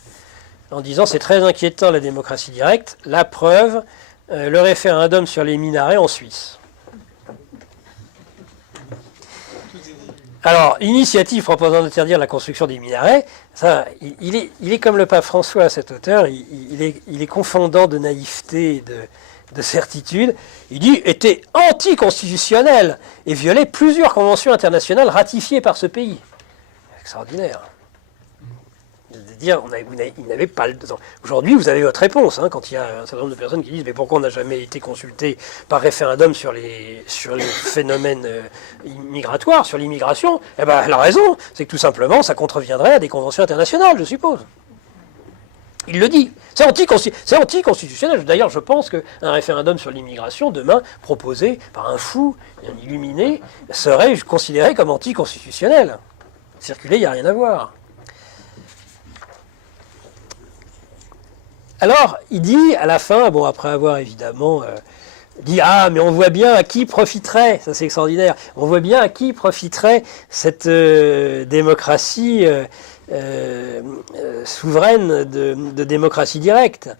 en disant c'est très inquiétant la démocratie directe. La preuve, le référendum sur les minarets en Suisse. Alors, l'initiative proposant d'interdire la construction des minarets, ça, il est comme le pape François, cet auteur, il est confondant de naïveté et de certitude. Il dit était anticonstitutionnel et violait plusieurs conventions internationales ratifiées par ce pays. Extraordinaire. Dire, il n'avait pas le temps. Aujourd'hui, vous avez votre réponse, hein, quand il y a un certain nombre de personnes qui disent mais pourquoi on n'a jamais été consulté par référendum sur les phénomènes migratoires, sur l'immigration. Eh ben, elle a raison, c'est que tout simplement, ça contreviendrait à des conventions internationales, je suppose. Il le dit. C'est anticonstitutionnel. D'ailleurs, je pense qu'un référendum sur l'immigration, demain, proposé par un fou, un illuminé, serait considéré comme anticonstitutionnel. Circuler, il n'y a rien à voir. Alors, il dit à la fin, bon, après avoir évidemment dit « Ah, mais on voit bien à qui profiterait, ça c'est extraordinaire, on voit bien à qui profiterait cette démocratie souveraine de démocratie directe. »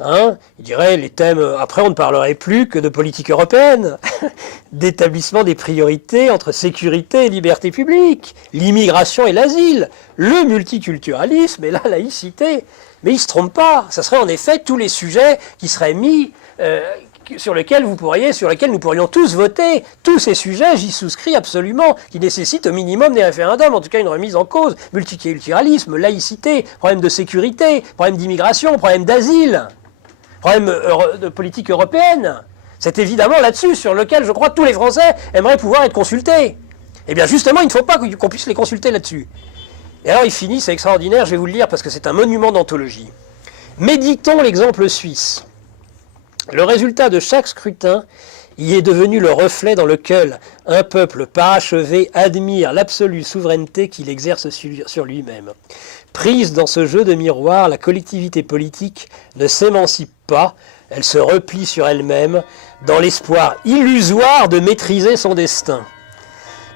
Hein, il dirait les thèmes, après on ne parlerait plus que de politique européenne, d'établissement des priorités entre sécurité et liberté publique, l'immigration et l'asile, le multiculturalisme et la laïcité. Mais il ne se trompe pas, ça serait en effet tous les sujets qui seraient mis, sur lesquels nous pourrions tous voter. Tous ces sujets, j'y souscris absolument, qui nécessitent au minimum des référendums, en tout cas une remise en cause. Multiculturalisme, laïcité, problème de sécurité, problème d'immigration, problème d'asile, problème de politique européenne. C'est évidemment là-dessus sur lequel, je crois, tous les Français aimeraient pouvoir être consultés. Eh bien justement, il ne faut pas qu'on puisse les consulter là-dessus. Et alors il finit, c'est extraordinaire, je vais vous le lire parce que c'est un monument d'anthologie. Méditons l'exemple suisse. Le résultat de chaque scrutin y est devenu le reflet dans lequel un peuple parachevé admire l'absolue souveraineté qu'il exerce sur lui-même. Prise dans ce jeu de miroir, la collectivité politique ne s'émancipe pas, elle se replie sur elle-même dans l'espoir illusoire de maîtriser son destin.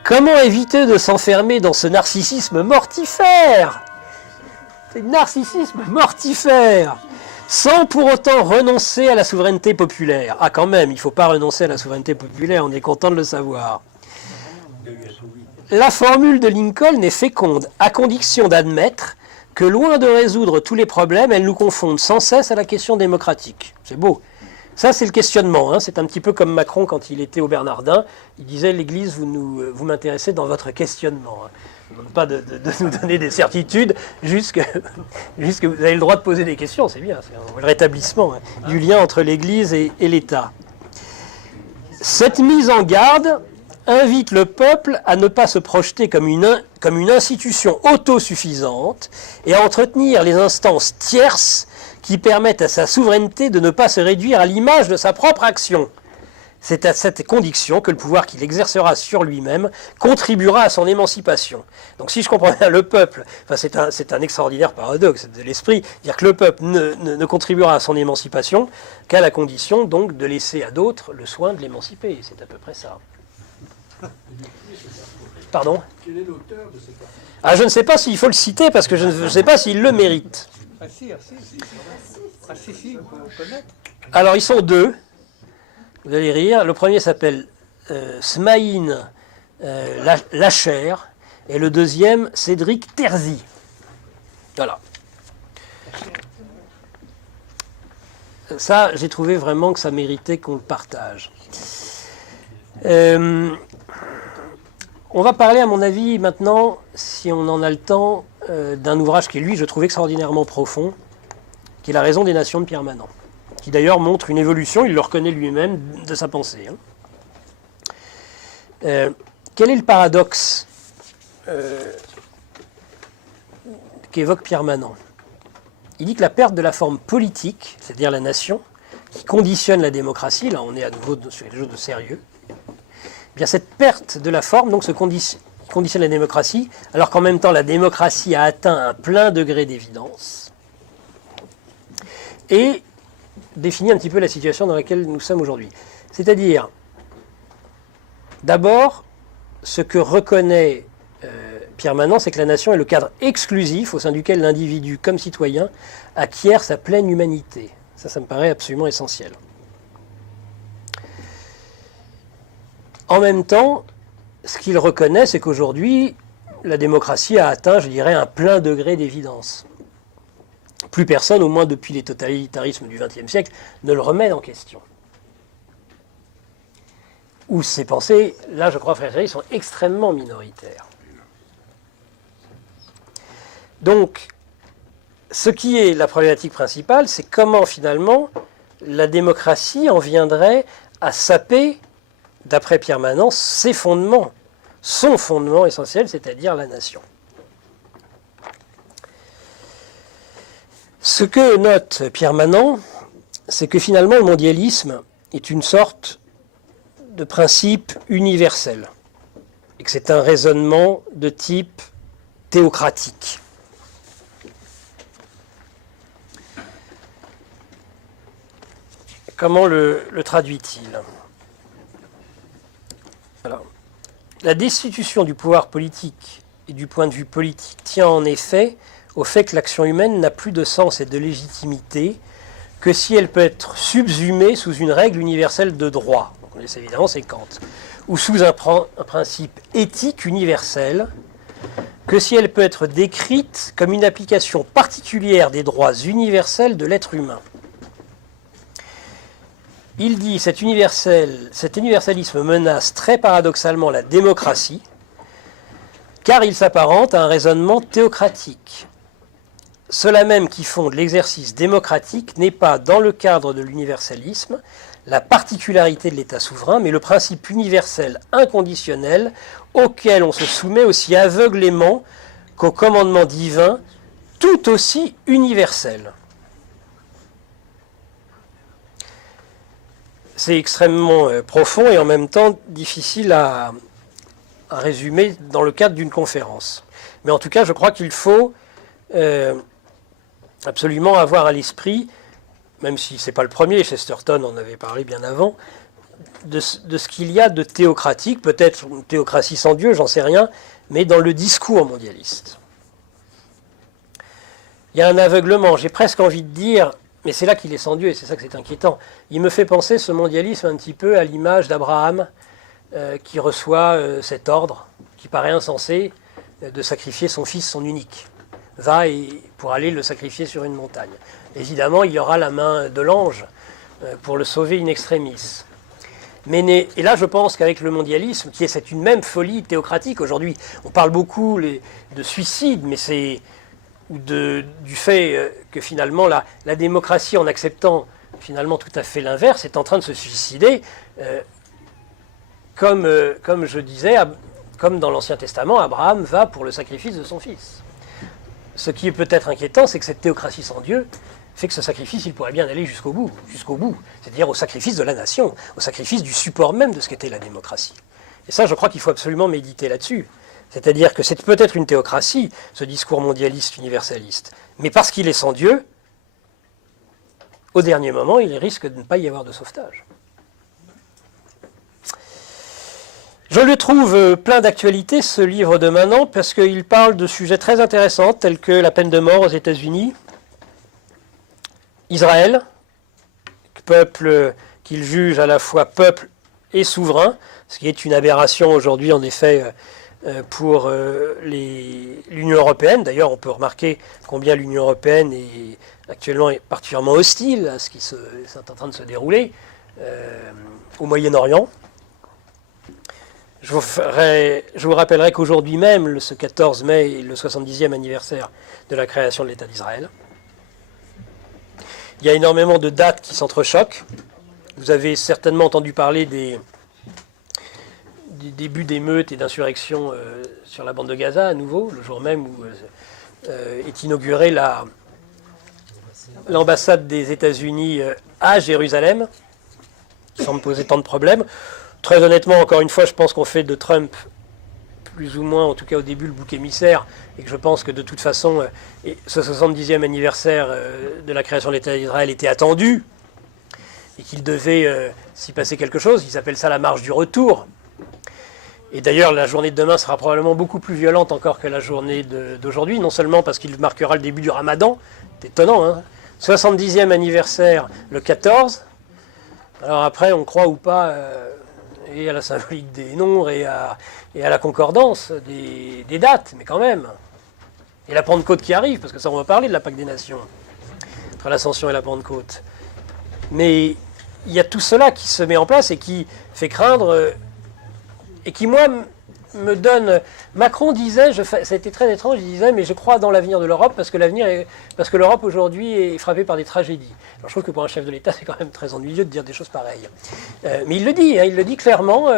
Comment éviter de s'enfermer dans ce narcissisme mortifère? C'est narcissisme mortifère, sans pour autant renoncer à la souveraineté populaire. Ah quand même, il ne faut pas renoncer à la souveraineté populaire, on est content de le savoir. La formule de Lincoln est féconde, à condition d'admettre que loin de résoudre tous les problèmes, elle nous confonde sans cesse à la question démocratique. C'est beau. Ça, c'est le questionnement. Hein. C'est un petit peu comme Macron quand il était au Bernardin. Il disait, l'Église, vous m'intéressez dans votre questionnement. Hein. Pas de nous donner des certitudes, juste que vous avez le droit de poser des questions. C'est bien, c'est le rétablissement du lien entre l'Église et l'État. Cette mise en garde invite le peuple à ne pas se projeter comme une institution autosuffisante et à entretenir les instances tierces qui permettent à sa souveraineté de ne pas se réduire à l'image de sa propre action. C'est à cette condition que le pouvoir qu'il exercera sur lui-même contribuera à son émancipation. Donc si je comprends bien, le peuple, enfin c'est un extraordinaire paradoxe de l'esprit, dire que le peuple ne contribuera à son émancipation qu'à la condition donc de laisser à d'autres le soin de l'émanciper. C'est à peu près ça. Pardon ? Quel est l'auteur de cet article ? Ah, je ne sais pas s'il faut le citer parce que je ne sais pas s'il le mérite. Ah si, il faut connaître. Alors, ils sont deux. Vous allez rire. Le premier s'appelle Smaïn Lacher et le deuxième, Cédric Terzi. Voilà. Ça, j'ai trouvé vraiment que ça méritait qu'on le partage. On va parler, à mon avis, maintenant, si on en a le temps, d'un ouvrage qui, lui, je trouve extraordinairement profond, qui est La raison des nations de Pierre Manant, qui d'ailleurs montre une évolution, il le reconnaît lui-même, de sa pensée. Quel est le paradoxe qu'évoque Pierre Manant? Il dit que la perte de la forme politique, c'est-à-dire la nation, qui conditionne la démocratie, là on est à nouveau sur quelque chose de sérieux, eh bien cette perte de la forme donc, conditionne la démocratie, alors qu'en même temps la démocratie a atteint un plein degré d'évidence, et définit un petit peu la situation dans laquelle nous sommes aujourd'hui. C'est-à-dire, d'abord, ce que reconnaît Pierre Manant, c'est que la nation est le cadre exclusif au sein duquel l'individu, comme citoyen, acquiert sa pleine humanité. Ça me paraît absolument essentiel. En même temps, ce qu'il reconnaît, c'est qu'aujourd'hui, la démocratie a atteint, je dirais, un plein degré d'évidence. Plus personne, au moins depuis les totalitarismes du XXe siècle, ne le remet en question. Ou ces pensées, là je crois, frères et sœurs, sont extrêmement minoritaires. Donc, ce qui est la problématique principale, c'est comment finalement la démocratie en viendrait à saper, d'après Pierre Manant, ses fondements, son fondement essentiel, c'est-à-dire la nation. Ce que note Pierre Manant, c'est que finalement le mondialisme est une sorte de principe universel, et que c'est un raisonnement de type théocratique. Comment le traduit-il ? Alors, la destitution du pouvoir politique et du point de vue politique tient en effet au fait que l'action humaine n'a plus de sens et de légitimité que si elle peut être subsumée sous une règle universelle de droit. Donc, évidemment, c'est Kant. Ou sous un principe éthique universel, que si elle peut être décrite comme une application particulière des droits universels de l'être humain. Il dit que cet universalisme menace très paradoxalement la démocratie, car il s'apparente à un raisonnement théocratique. Cela même qui fonde l'exercice démocratique n'est pas, dans le cadre de l'universalisme, la particularité de l'État souverain, mais le principe universel inconditionnel auquel on se soumet aussi aveuglément qu'au commandement divin, tout aussi universel. C'est extrêmement profond et en même temps difficile à résumer dans le cadre d'une conférence. Mais en tout cas, je crois qu'il faut absolument avoir à l'esprit, même si ce n'est pas le premier, Chesterton en avait parlé bien avant, de ce qu'il y a de théocratique, peut-être une théocratie sans Dieu, j'en sais rien, mais dans le discours mondialiste. Il y a un aveuglement, j'ai presque envie de dire, mais c'est là qu'il est sans Dieu et c'est ça que c'est inquiétant. Il me fait penser ce mondialisme un petit peu à l'image d'Abraham qui reçoit cet ordre, qui paraît insensé, de sacrifier son fils, son unique. Va pour aller le sacrifier sur une montagne. Évidemment, il y aura la main de l'ange pour le sauver in extremis. Et là, je pense qu'avec le mondialisme, qui est une même folie théocratique, aujourd'hui, on parle beaucoup de suicide, mais c'est du fait que finalement la démocratie, en acceptant finalement tout à fait l'inverse, est en train de se suicider, comme je disais, comme dans l'Ancien Testament, Abraham va pour le sacrifice de son fils. Ce qui est peut-être inquiétant, c'est que cette théocratie sans Dieu fait que ce sacrifice, il pourrait bien aller jusqu'au bout, c'est-à-dire au sacrifice de la nation, au sacrifice du support même de ce qu'était la démocratie. Et ça, je crois qu'il faut absolument méditer là-dessus. C'est-à-dire que c'est peut-être une théocratie, ce discours mondialiste, universaliste, mais parce qu'il est sans Dieu, au dernier moment, il risque de ne pas y avoir de sauvetage. Je le trouve plein d'actualité, ce livre de Manant, parce qu'il parle de sujets très intéressants, tels que la peine de mort aux États-Unis, Israël, peuple qu'il juge à la fois peuple et souverain, ce qui est une aberration aujourd'hui, en effet, pour l'Union européenne. D'ailleurs, on peut remarquer combien l'Union européenne est actuellement particulièrement hostile à ce qui est en train de se dérouler au Moyen-Orient. Je vous rappellerai qu'aujourd'hui même, ce 14 mai, est le 70e anniversaire de la création de l'État d'Israël. Il y a énormément de dates qui s'entrechoquent. Vous avez certainement entendu parler des débuts d'émeutes et d'insurrections sur la bande de Gaza, à nouveau, le jour même où est inaugurée l'ambassade des États-Unis à Jérusalem, qui semble poser tant de problèmes. Très honnêtement, encore une fois, je pense qu'on fait de Trump, plus ou moins, en tout cas au début, le bouc émissaire, et que je pense que de toute façon, ce 70e anniversaire de la création de l'État d'Israël était attendu, et qu'il devait s'y passer quelque chose. Ils appellent ça la marche du retour. Et d'ailleurs, la journée de demain sera probablement beaucoup plus violente encore que la journée d'aujourd'hui, non seulement parce qu'il marquera le début du Ramadan, c'est étonnant, hein, 70e anniversaire le 14, alors après, on croit ou pas, et à la symbolique des nombres et à la concordance des dates, mais quand même. Et la Pentecôte qui arrive, parce que ça on va parler de la Pâque des Nations, entre l'Ascension et la Pentecôte. Mais il y a tout cela qui se met en place et qui fait craindre, et qui moi me donne... Macron disait, ça a été très étrange, il disait, mais je crois dans l'avenir de l'Europe, parce que l'Europe aujourd'hui est frappée par des tragédies. Alors je trouve que pour un chef de l'État, c'est quand même très ennuyeux de dire des choses pareillees. Mais il le dit clairement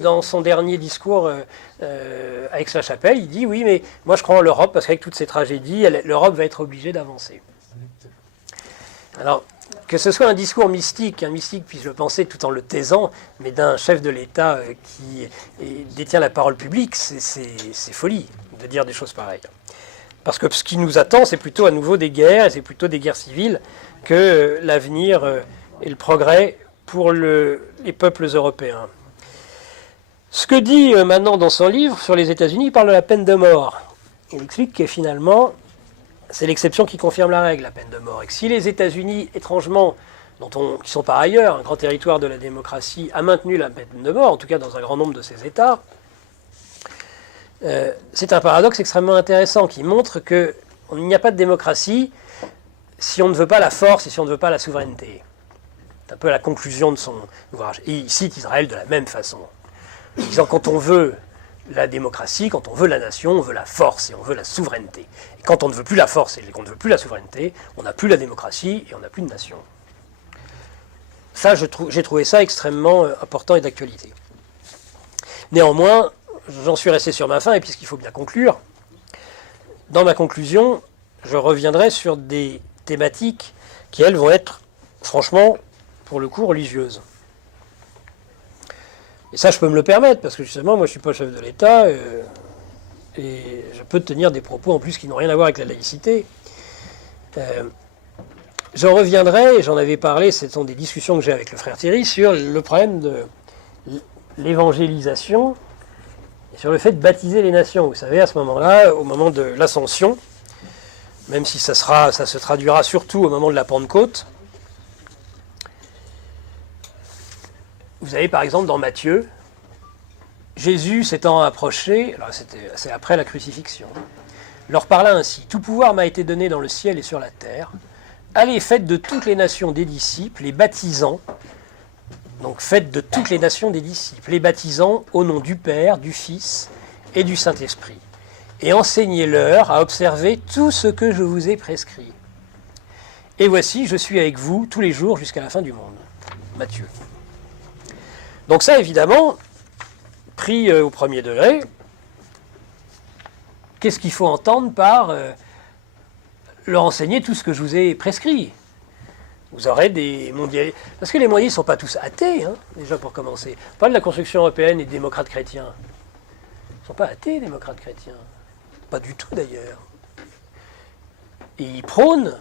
dans son dernier discours à Aix-la-Chapelle. Il dit, oui, mais moi je crois en l'Europe, parce qu'avec toutes ces tragédies, l'Europe va être obligée d'avancer. Alors, que ce soit un discours mystique, un mystique puisse le penser tout en le taisant, mais d'un chef de l'État qui détient la parole publique, c'est folie de dire des choses pareilles. Parce que ce qui nous attend, c'est plutôt à nouveau des guerres, et c'est plutôt des guerres civiles, que l'avenir et le progrès pour les peuples européens. Ce que dit maintenant dans son livre sur les États-Unis, il parle de la peine de mort. Il explique que finalement, c'est l'exception qui confirme la règle, la peine de mort. Et que si les États-Unis, étrangement, qui sont par ailleurs un grand territoire de la démocratie, a maintenu la peine de mort, en tout cas dans un grand nombre de ces États, c'est un paradoxe extrêmement intéressant qui montre qu'il n'y a pas de démocratie si on ne veut pas la force et si on ne veut pas la souveraineté. C'est un peu la conclusion de son ouvrage. Et il cite Israël de la même façon, en disant quand on veut la démocratie, quand on veut la nation, on veut la force et on veut la souveraineté. Et quand on ne veut plus la force et qu'on ne veut plus la souveraineté, on n'a plus la démocratie et on n'a plus de nation. Ça, j'ai trouvé ça extrêmement important et d'actualité. Néanmoins, j'en suis resté sur ma faim, et puisqu'il faut bien conclure, dans ma conclusion, je reviendrai sur des thématiques qui, elles, vont être, franchement, pour le coup, religieuses. Et ça, je peux me le permettre, parce que justement, moi, je ne suis pas chef de l'État, et je peux tenir des propos, en plus, qui n'ont rien à voir avec la laïcité. J'en reviendrai, et j'en avais parlé, ce sont des discussions que j'ai avec le frère Thierry, sur le problème de l'évangélisation, et sur le fait de baptiser les nations. Vous savez, à ce moment-là, au moment de l'Ascension, même si ça se traduira surtout au moment de la Pentecôte, vous avez par exemple dans Matthieu, Jésus s'étant approché, alors c'est après la crucifixion, leur parla ainsi, « Tout pouvoir m'a été donné dans le ciel et sur la terre. Allez, faites de toutes les nations des disciples, les baptisant. » Donc faites de toutes les nations des disciples, les baptisant au nom du Père, du Fils et du Saint-Esprit. Et enseignez-leur à observer tout ce que je vous ai prescrit. Et voici, je suis avec vous tous les jours jusqu'à la fin du monde. Matthieu. Donc ça, évidemment, pris au premier degré, qu'est-ce qu'il faut entendre par leur enseigner tout ce que je vous ai prescrit? Vous aurez des mondialistes. Parce que les mondialistes ne sont pas tous athées, hein, déjà pour commencer. On parle de la construction européenne et des démocrates chrétiens. Ils ne sont pas athées, les démocrates chrétiens. Pas du tout, d'ailleurs. Et ils prônent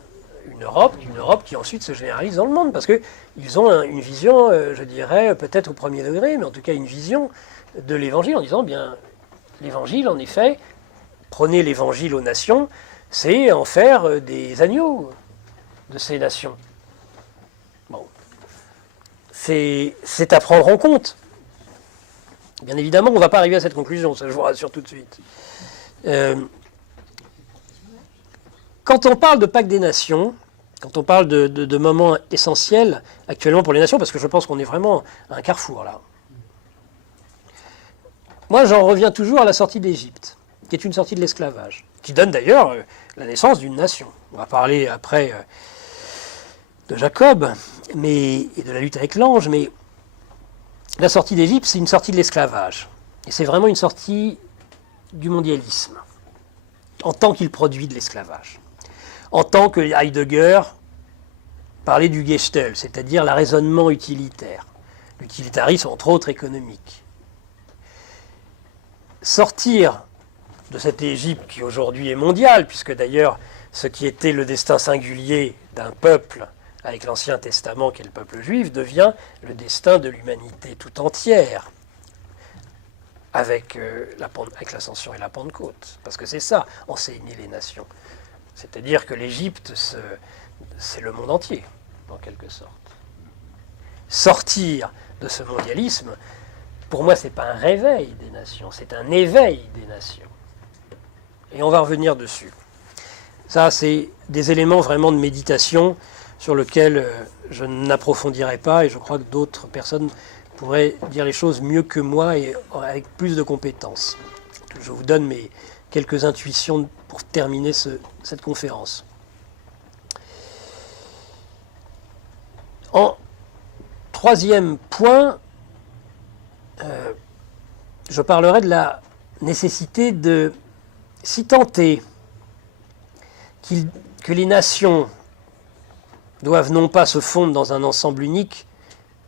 une Europe qui ensuite se généralise dans le monde. Parce qu'ils ont une vision, je dirais, peut-être au premier degré, mais en tout cas une vision de l'Évangile en disant, bien, l'Évangile, en effet, prôner l'Évangile aux nations, c'est en faire des agneaux de ces nations. Bon. C'est à prendre en compte. Bien évidemment, on ne va pas arriver à cette conclusion, ça je vous rassure tout de suite. Quand on parle de Pâques des Nations, quand on parle de moments essentiels actuellement pour les nations, parce que je pense qu'on est vraiment à un carrefour là. Moi, j'en reviens toujours à la sortie d'Égypte, qui est une sortie de l'esclavage, qui donne d'ailleurs la naissance d'une nation. On va parler après de Jacob et de la lutte avec l'ange, mais la sortie d'Égypte, c'est une sortie de l'esclavage. Et c'est vraiment une sortie du mondialisme, en tant qu'il produit de l'esclavage. En tant que Heidegger parlait du Gestell, c'est-à-dire l'arraisonnement utilitaire. L'utilitarisme, entre autres, économique. Sortir de cette Égypte qui aujourd'hui est mondiale, puisque d'ailleurs ce qui était le destin singulier d'un peuple avec l'Ancien Testament, qui est le peuple juif, devient le destin de l'humanité tout entière, avec l'Ascension et la Pentecôte. Parce que c'est ça, enseigner les nations. C'est-à-dire que l'Égypte, c'est le monde entier, en quelque sorte. Sortir de ce mondialisme, pour moi, ce n'est pas un réveil des nations, c'est un éveil des nations. Et on va revenir dessus. Ça, c'est des éléments vraiment de méditation sur lesquels je n'approfondirai pas, et je crois que d'autres personnes pourraient dire les choses mieux que moi et avec plus de compétences. Je vous donne mes quelques intuitions pour terminer cette conférence. En troisième point, je parlerai de la nécessité de, si tant est que les nations doivent non pas se fondre dans un ensemble unique,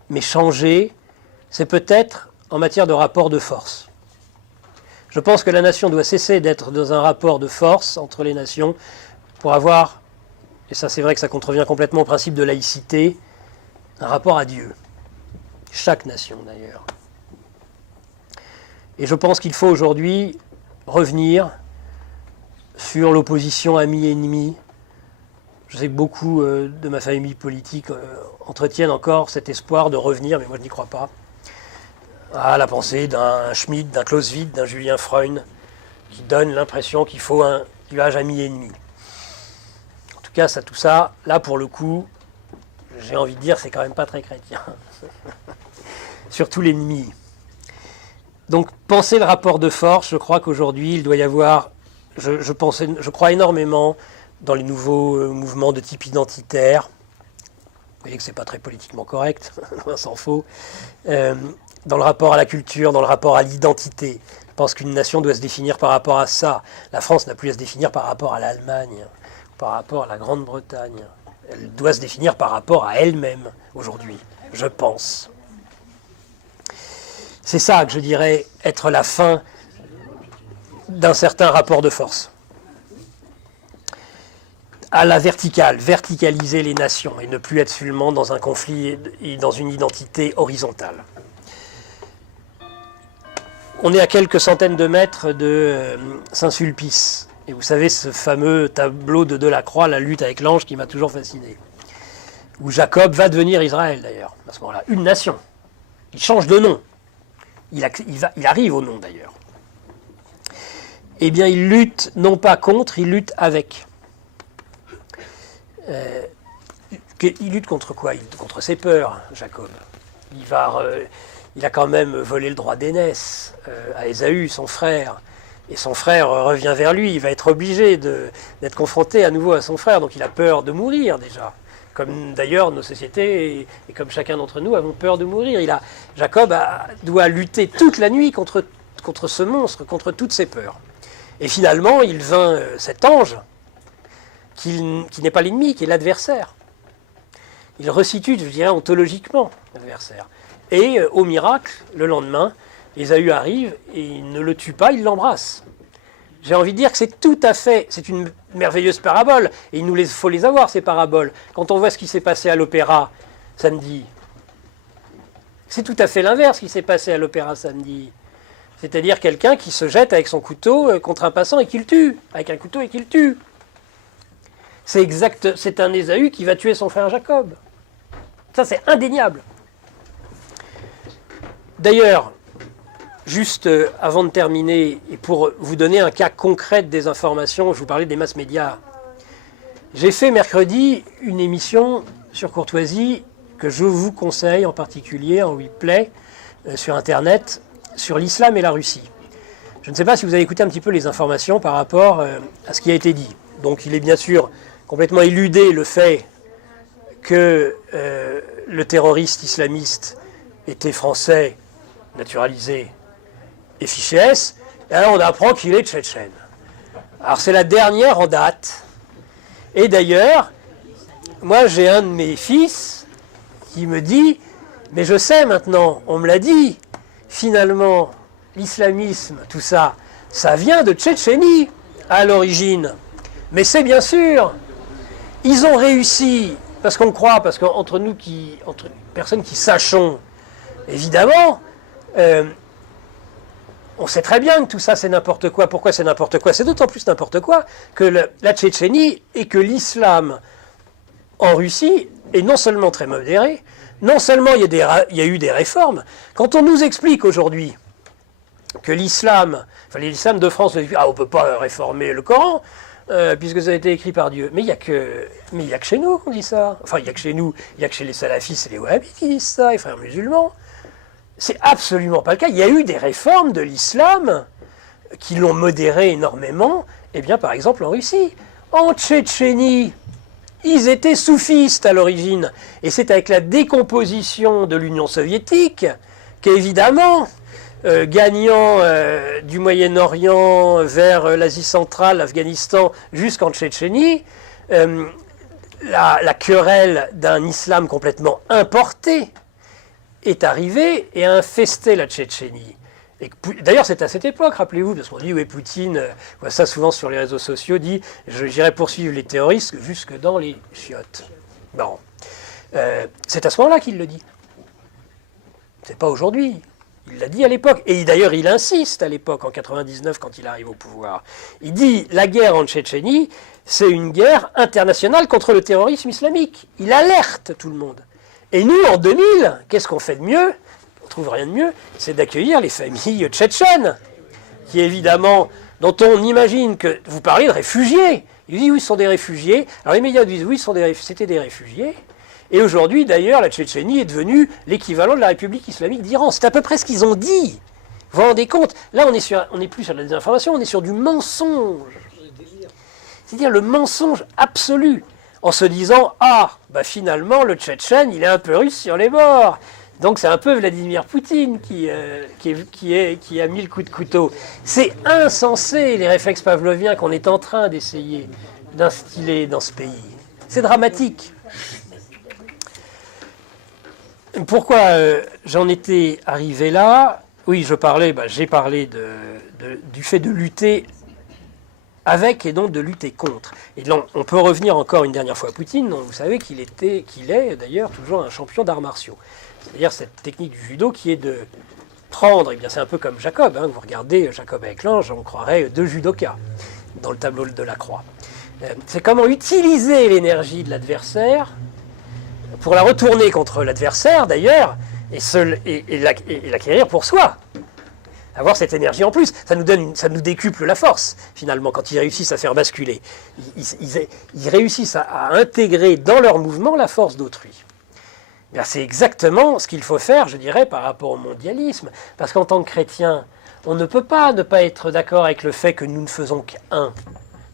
mais changer, c'est peut-être en matière de rapport de force. Je pense que la nation doit cesser d'être dans un rapport de force entre les nations pour avoir, et ça c'est vrai que ça contrevient complètement au principe de laïcité, un rapport à Dieu. Chaque nation d'ailleurs. Et je pense qu'il faut aujourd'hui revenir sur l'opposition ami-ennemi. Je sais que beaucoup de ma famille politique entretiennent encore cet espoir de revenir, mais moi je n'y crois pas, à la pensée d'un Schmitt, d'un Clausewitz, d'un Julien Freund, qui donne l'impression qu'il faut un clivage ami-ennemi. En tout cas, tout ça, là pour le coup, j'ai envie de dire, c'est quand même pas très chrétien. Surtout l'ennemi. Donc, penser le rapport de force, je crois qu'aujourd'hui, il doit y avoir, je crois énormément dans les nouveaux mouvements de type identitaire. Vous voyez que c'est pas très politiquement correct, loin s'en faut. Dans le rapport à la culture, dans le rapport à l'identité. Je pense qu'une nation doit se définir par rapport à ça. La France n'a plus à se définir par rapport à l'Allemagne, par rapport à la Grande-Bretagne. Elle doit se définir par rapport à elle-même aujourd'hui, je pense. C'est ça que je dirais être la fin d'un certain rapport de force. À la verticale, verticaliser les nations et ne plus être seulement dans un conflit et dans une identité horizontale. On est à quelques centaines de mètres de Saint-Sulpice. Et vous savez, ce fameux tableau de Delacroix, la lutte avec l'ange, qui m'a toujours fasciné. Où Jacob va devenir Israël, d'ailleurs, à ce moment-là. Une nation. Il change de nom. Il arrive au nom, d'ailleurs. Eh bien, il lutte non pas contre, il lutte avec. Il lutte contre quoi? Il lutte contre ses peurs, Jacob. Il a quand même volé le droit d'aînesse à Ésaü, son frère. Et son frère revient vers lui, il va être obligé d'être confronté à nouveau à son frère, donc il a peur de mourir déjà. Comme d'ailleurs nos sociétés, et comme chacun d'entre nous, avons peur de mourir. Jacob doit lutter toute la nuit contre ce monstre, contre toutes ses peurs. Et finalement, il vainc cet ange, qui n'est pas l'ennemi, qui est l'adversaire. Il resitue, je dirais, ontologiquement l'adversaire. Et au miracle, le lendemain, Ésaü arrive et il ne le tue pas, il l'embrasse. J'ai envie de dire que c'est une merveilleuse parabole, et faut les avoir, ces paraboles. Quand on voit ce qui s'est passé à l'opéra samedi, c'est tout à fait l'inverse qui s'est passé à l'opéra samedi. C'est-à-dire quelqu'un qui se jette avec son couteau contre un passant et qui le tue, avec un couteau et qui le tue. C'est un Ésaü qui va tuer son frère Jacob. Ça, c'est indéniable. D'ailleurs, juste avant de terminer, et pour vous donner un cas concret de désinformation, je vous parlais des masses médias. J'ai fait mercredi une émission sur Courtoisie que je vous conseille en particulier en replay sur Internet, sur l'islam et la Russie. Je ne sais pas si vous avez écouté un petit peu les informations par rapport à ce qui a été dit. Donc il est bien sûr complètement éludé le fait que le terroriste islamiste était français, naturalisé, et fiché S, et alors on apprend qu'il est tchétchène. Alors c'est la dernière en date. Et d'ailleurs, moi j'ai un de mes fils qui me dit, mais je sais maintenant, on me l'a dit, finalement, l'islamisme, tout ça, ça vient de Tchétchénie à l'origine. Mais c'est bien sûr, ils ont réussi, parce qu'on croit, parce qu'entre nous, entre personnes qui sachons, évidemment, on sait très bien que tout ça c'est n'importe quoi. Pourquoi c'est n'importe quoi? C'est d'autant plus n'importe quoi que la Tchétchénie et que l'islam en Russie est non seulement très modéré, non seulement il y a eu des réformes, quand on nous explique aujourd'hui que l'islam de France, on ne peut pas réformer le Coran, puisque ça a été écrit par Dieu. Mais il n'y a que chez nous qu'on dit ça. Enfin, il n'y a que chez nous, il n'y a que chez les salafistes et les wahhabis qui disent ça, les frères musulmans. C'est absolument pas le cas. Il y a eu des réformes de l'islam qui l'ont modéré énormément, eh bien, par exemple en Russie. En Tchétchénie, ils étaient soufistes à l'origine. Et c'est avec la décomposition de l'Union soviétique qu'évidemment, gagnant du Moyen-Orient vers l'Asie centrale, l'Afghanistan, jusqu'en Tchétchénie, la querelle d'un islam complètement importé est arrivée et a infesté la Tchétchénie. D'ailleurs, c'est à cette époque, rappelez-vous, parce qu'on dit, oui, Poutine, on voit ça souvent sur les réseaux sociaux, dit, j'irai poursuivre les terroristes jusque dans les chiottes. Bon. C'est à ce moment-là qu'il le dit. C'est pas aujourd'hui. Il l'a dit à l'époque. Et d'ailleurs, il insiste à l'époque, en 99, quand il arrive au pouvoir. Il dit, la guerre en Tchétchénie, c'est une guerre internationale contre le terrorisme islamique. Il alerte tout le monde. Et nous, en 2000, qu'est-ce qu'on fait de mieux ? On ne trouve rien de mieux, c'est d'accueillir les familles tchétchènes, qui évidemment, dont on imagine que vous parlez de réfugiés. Il dit oui, ce sont des réfugiés. Alors les médias disent oui, c'était des réfugiés. Et aujourd'hui, d'ailleurs, la Tchétchénie est devenue l'équivalent de la République islamique d'Iran. C'est à peu près ce qu'ils ont dit. Vous vous rendez compte ? Là, on n'est plus sur la désinformation, on est sur du mensonge. C'est-à-dire le mensonge absolu. En se disant, finalement, le Tchétchène, il est un peu russe sur les bords. Donc c'est un peu Vladimir Poutine qui a mis le coup de couteau. C'est insensé, les réflexes pavloviens qu'on est en train d'essayer d'instiller dans ce pays. C'est dramatique. Pourquoi j'en étais arrivé là ? Oui, j'ai parlé du fait de lutter avec et donc de lutter contre. Et là, on peut revenir encore une dernière fois à Poutine. Donc vous savez qu'il est d'ailleurs toujours un champion d'arts martiaux. C'est-à-dire cette technique du judo qui est de prendre, eh bien c'est un peu comme Jacob, vous regardez Jacob avec l'ange, on croirait deux judokas dans le tableau de la croix. C'est comment utiliser l'énergie de l'adversaire pour la retourner contre l'adversaire d'ailleurs, et l'acquérir pour soi. Avoir cette énergie en plus, ça nous décuple la force, finalement, quand ils réussissent à faire basculer. Ils réussissent à intégrer dans leur mouvement la force d'autrui. C'est exactement ce qu'il faut faire, je dirais, par rapport au mondialisme. Parce qu'en tant que chrétien, on ne peut pas ne pas être d'accord avec le fait que nous ne faisons qu'un.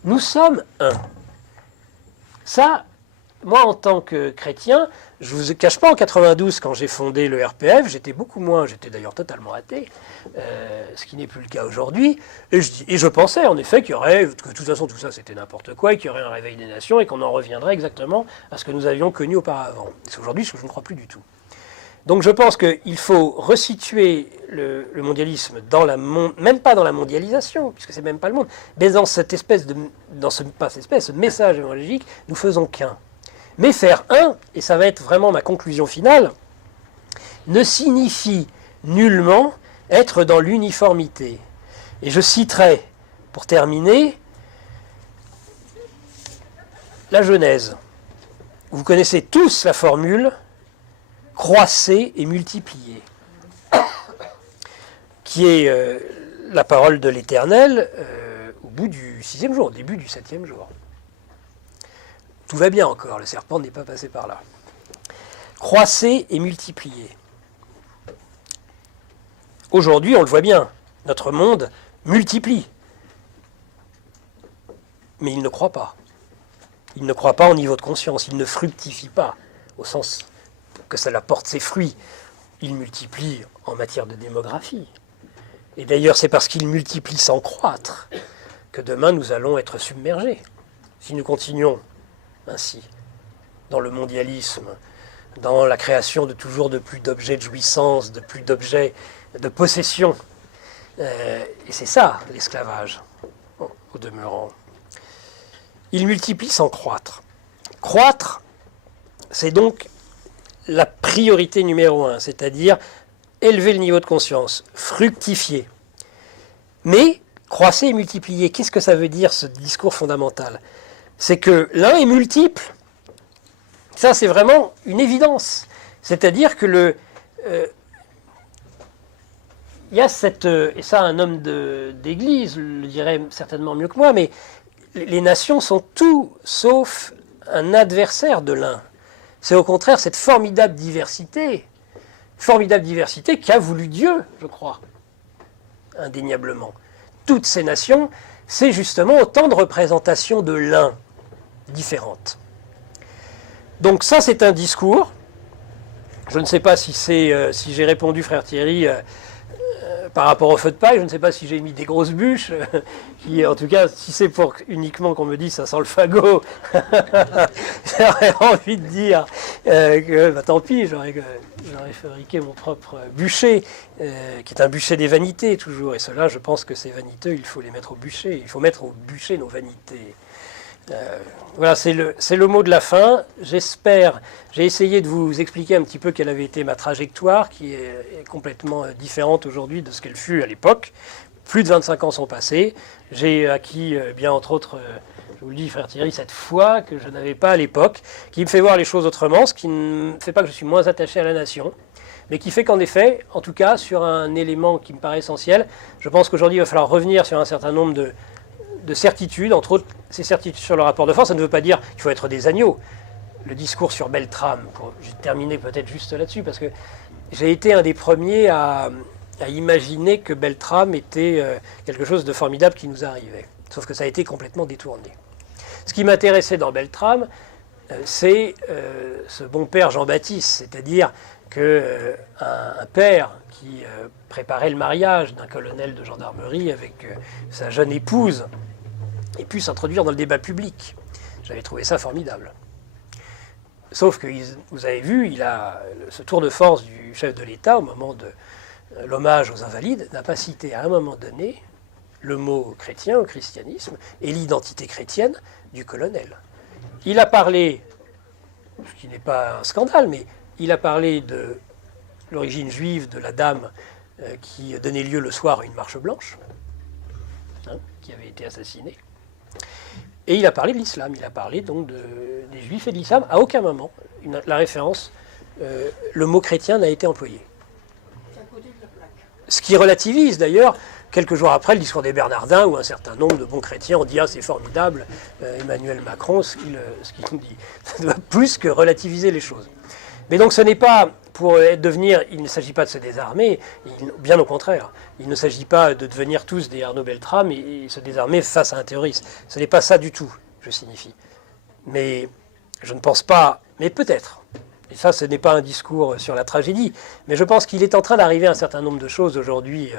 Nous sommes un. Ça, moi, en tant que chrétien, je ne vous cache pas, en 92, quand j'ai fondé le RPF, j'étais d'ailleurs totalement athée, ce qui n'est plus le cas aujourd'hui, et je pensais en effet que de toute façon tout ça c'était n'importe quoi, et qu'il y aurait un réveil des nations, et qu'on en reviendrait exactement à ce que nous avions connu auparavant. C'est aujourd'hui ce que je ne crois plus du tout. Donc je pense qu'il faut resituer le mondialisme, même pas dans la mondialisation, puisque c'est même pas le monde, mais dans cette espèce ce message évangélique, nous faisons qu'un. Mais faire un, et ça va être vraiment ma conclusion finale, ne signifie nullement être dans l'uniformité. Et je citerai, pour terminer, la Genèse. Vous connaissez tous la formule « croissez et multipliez », qui est la parole de l'Éternel au bout du 6e jour, au début du 7e jour. Tout va bien encore, le serpent n'est pas passé par là. Croissez et multipliez. Aujourd'hui, on le voit bien, notre monde multiplie. Mais il ne croit pas. Il ne croit pas au niveau de conscience, il ne fructifie pas, au sens que cela porte ses fruits. Il multiplie en matière de démographie. Et d'ailleurs, c'est parce qu'il multiplie sans croître que demain nous allons être submergés. Si nous continuons ainsi, dans le mondialisme, dans la création de toujours de plus d'objets de jouissance, de plus d'objets de possession. Et c'est ça, l'esclavage, au demeurant. Il multiplie sans croître. Croître, c'est donc la priorité numéro 1, c'est-à-dire élever le niveau de conscience, fructifier. Mais croissez et multiplier, qu'est-ce que ça veut dire, ce discours fondamental ? C'est que l'un est multiple. Ça, c'est vraiment une évidence. C'est-à-dire que il y a cette... Et ça, un homme d'église le dirait certainement mieux que moi, mais les nations sont tout sauf un adversaire de l'un. C'est au contraire cette formidable diversité qu'a voulu Dieu, je crois, indéniablement. Toutes ces nations, c'est justement autant de représentations de l'un, différentes. Donc ça, c'est un discours. Je ne sais pas si j'ai répondu, frère Thierry, par rapport au feu de paille. Je ne sais pas si j'ai mis des grosses bûches. Qui, en tout cas, si c'est pour uniquement qu'on me dise ça sent le fagot, j'aurais envie de dire que tant pis, j'aurais fabriqué mon propre bûcher, qui est un bûcher des vanités toujours. Et cela, je pense que ces vaniteux, il faut les mettre au bûcher. Il faut mettre au bûcher nos vanités. Voilà, c'est le mot de la fin. J'espère, j'ai essayé de vous expliquer un petit peu quelle avait été ma trajectoire, qui est complètement différente aujourd'hui de ce qu'elle fut à l'époque. Plus de 25 ans sont passés. J'ai acquis, bien entre autres, je vous le dis, frère Thierry, cette foi que je n'avais pas à l'époque, qui me fait voir les choses autrement, ce qui ne fait pas que je suis moins attaché à la nation, mais qui fait qu'en effet, en tout cas, sur un élément qui me paraît essentiel, je pense qu'aujourd'hui, il va falloir revenir sur un certain nombre de certitudes, entre autres ces certitudes sur le rapport de force. Ça ne veut pas dire qu'il faut être des agneaux. Le discours sur Beltrame, pour terminer peut-être juste là-dessus, parce que j'ai été un des premiers à imaginer que Beltrame était quelque chose de formidable qui nous arrivait. Sauf que ça a été complètement détourné. Ce qui m'intéressait dans Beltrame, c'est ce bon père Jean-Baptiste, c'est-à-dire qu'un père qui préparait le mariage d'un colonel de gendarmerie avec sa jeune épouse ait pu s'introduire dans le débat public. J'avais trouvé ça formidable. Sauf que, vous avez vu, ce tour de force du chef de l'État, au moment de l'hommage aux Invalides, n'a pas cité à un moment donné le mot chrétien au christianisme et l'identité chrétienne du colonel. Il a parlé, ce qui n'est pas un scandale, mais il a parlé de l'origine juive de la dame qui donnait lieu le soir à une marche blanche, qui avait été assassinée. Et il a parlé de l'islam, il a parlé donc des juifs et de l'islam. À aucun moment, la référence, le mot chrétien n'a été employé. Ce qui relativise d'ailleurs, quelques jours après, le discours des Bernardins, où un certain nombre de bons chrétiens ont dit « Ah, c'est formidable, Emmanuel Macron, ce qu'il nous dit ». Ça doit plus que relativiser les choses. Mais donc ce n'est pas pour devenir, il ne s'agit pas de se désarmer, bien au contraire. Il ne s'agit pas de devenir tous des Arnaud Beltrame et se désarmer face à un terroriste. Ce n'est pas ça du tout, je signifie. Mais je ne pense pas, mais peut-être. Et ça, ce n'est pas un discours sur la tragédie, mais je pense qu'il est en train d'arriver un certain nombre de choses aujourd'hui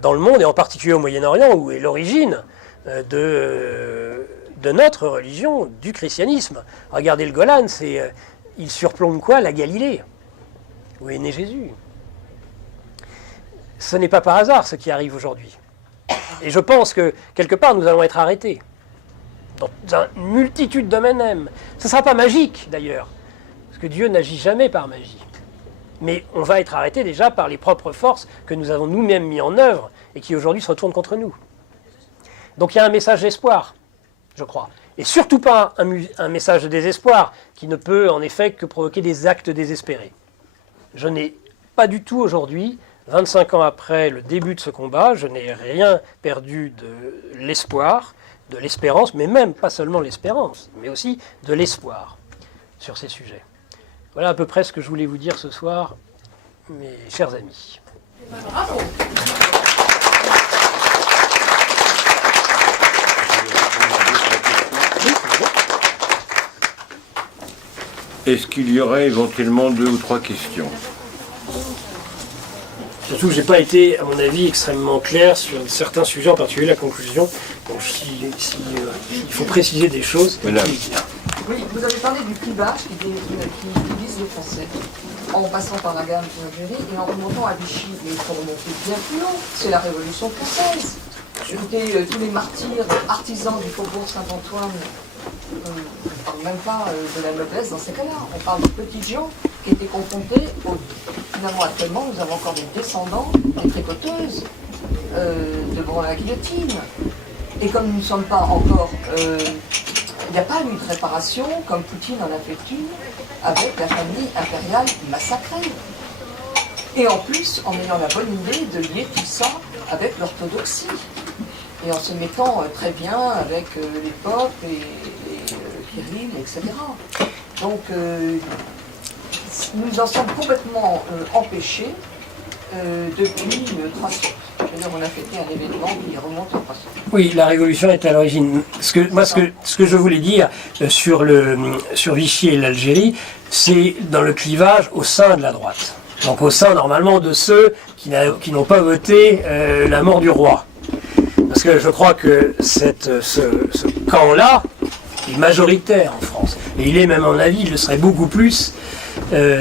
dans le monde, et en particulier au Moyen-Orient, où est l'origine de notre religion, du christianisme. Regardez le Golan, il surplombe quoi? La Galilée, où est né Jésus. Ce n'est pas par hasard ce qui arrive aujourd'hui. Et je pense que, quelque part, nous allons être arrêtés. Dans une multitude de domaines. Ce ne sera pas magique, d'ailleurs. Parce que Dieu n'agit jamais par magie. Mais on va être arrêté déjà par les propres forces que nous avons nous-mêmes mis en œuvre et qui aujourd'hui se retournent contre nous. Donc il y a un message d'espoir, je crois. Et surtout pas un message de désespoir qui ne peut en effet que provoquer des actes désespérés. Je n'ai pas du tout aujourd'hui, 25 ans après le début de ce combat, je n'ai rien perdu de l'espoir, de l'espérance, mais même pas seulement l'espérance, mais aussi de l'espoir sur ces sujets. Voilà à peu près ce que je voulais vous dire ce soir, mes chers amis. Bravo. Est-ce qu'il y aurait éventuellement 2 ou 3 questions? Surtout que je n'ai pas été, à mon avis, extrêmement clair sur certains sujets, en particulier la conclusion. Donc il faut préciser des choses. Madame. Oui, vous avez parlé du clivage qui divise les Français, en passant par la guerre de l'Algérie et en remontant à Vichy. Mais il faut remonter bien plus haut, c'est la Révolution française. Écoutez, tous les martyrs, artisans du faubourg Saint-Antoine, on ne parle même pas de la noblesse dans ces cas-là. On parle de petites gens qui étaient confrontés au... Finalement, actuellement, nous avons encore des descendants, des tricoteuses, devant la guillotine. Et comme nous ne sommes pas encore... il n'y a pas eu de réparation, comme Poutine en a fait une, avec la famille impériale massacrée. Et en plus, en ayant la bonne idée de lier tout ça avec l'orthodoxie. Et en se mettant très bien avec les popes et Kirill, etc. Donc, nous en sommes complètement empêchés depuis 3 siècles. C'est-à-dire on a fêté un événement qui remonte à 3 siècles. Oui, la Révolution est à l'origine. Ce que je voulais dire sur Vichy et l'Algérie, c'est dans le clivage au sein de la droite. Donc au sein, normalement, de ceux qui n'ont pas voté la mort du roi. Parce que je crois que ce camp-là est majoritaire en France. Et il est même, à mon avis, il le serait beaucoup plus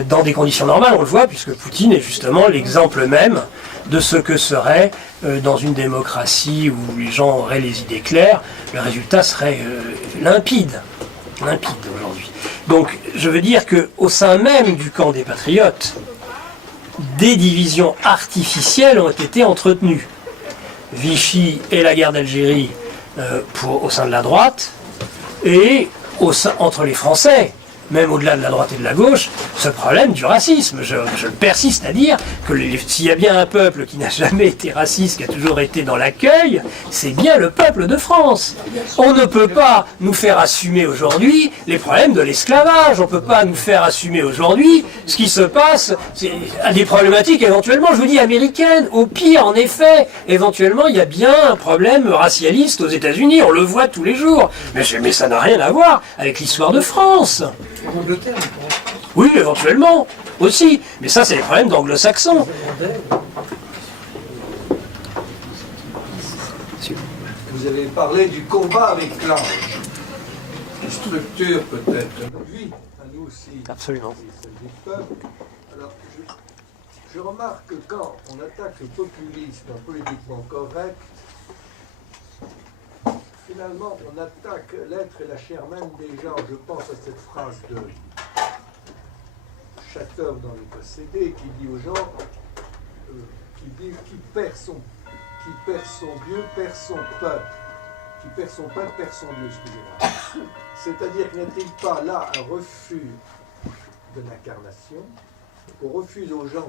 dans des conditions normales, on le voit, puisque Poutine est justement l'exemple même de ce que serait dans une démocratie où les gens auraient les idées claires, le résultat serait limpide aujourd'hui. Donc je veux dire qu'au sein même du camp des patriotes, des divisions artificielles ont été entretenues. Vichy et la guerre d'Algérie au sein de la droite, et entre les Français, même au-delà de la droite et de la gauche, ce problème du racisme. Je persiste à dire que s'il y a bien un peuple qui n'a jamais été raciste, qui a toujours été dans l'accueil, c'est bien le peuple de France. On ne peut pas nous faire assumer aujourd'hui les problèmes de l'esclavage, on ne peut pas nous faire assumer aujourd'hui ce qui se passe à des problématiques éventuellement, je vous dis, américaines. Au pire, en effet, éventuellement, il y a bien un problème racialiste aux États-Unis, on le voit tous les jours. Mais ça n'a rien à voir avec l'histoire de France. L'Angleterre, Oui, éventuellement, aussi. Mais ça, c'est les problèmes d'anglo-saxons. vous avez parlé du combat avec l'ange, qui structure peut-être notre vie, à nous aussi, Absolument. et celle du peuple. Alors, je remarque que quand on attaque le populisme politiquement correct, finalement, on attaque l'être et la chair même des gens. Je pense à cette phrase de Chateaubriand dans le précédé qui dit aux gens qui perd son Dieu, perd son peuple. Qui perd son peuple, perd son Dieu, excusez-moi. C'est-à-dire qu'il n'est-il pas là un refus de l'incarnation? On refuse aux gens,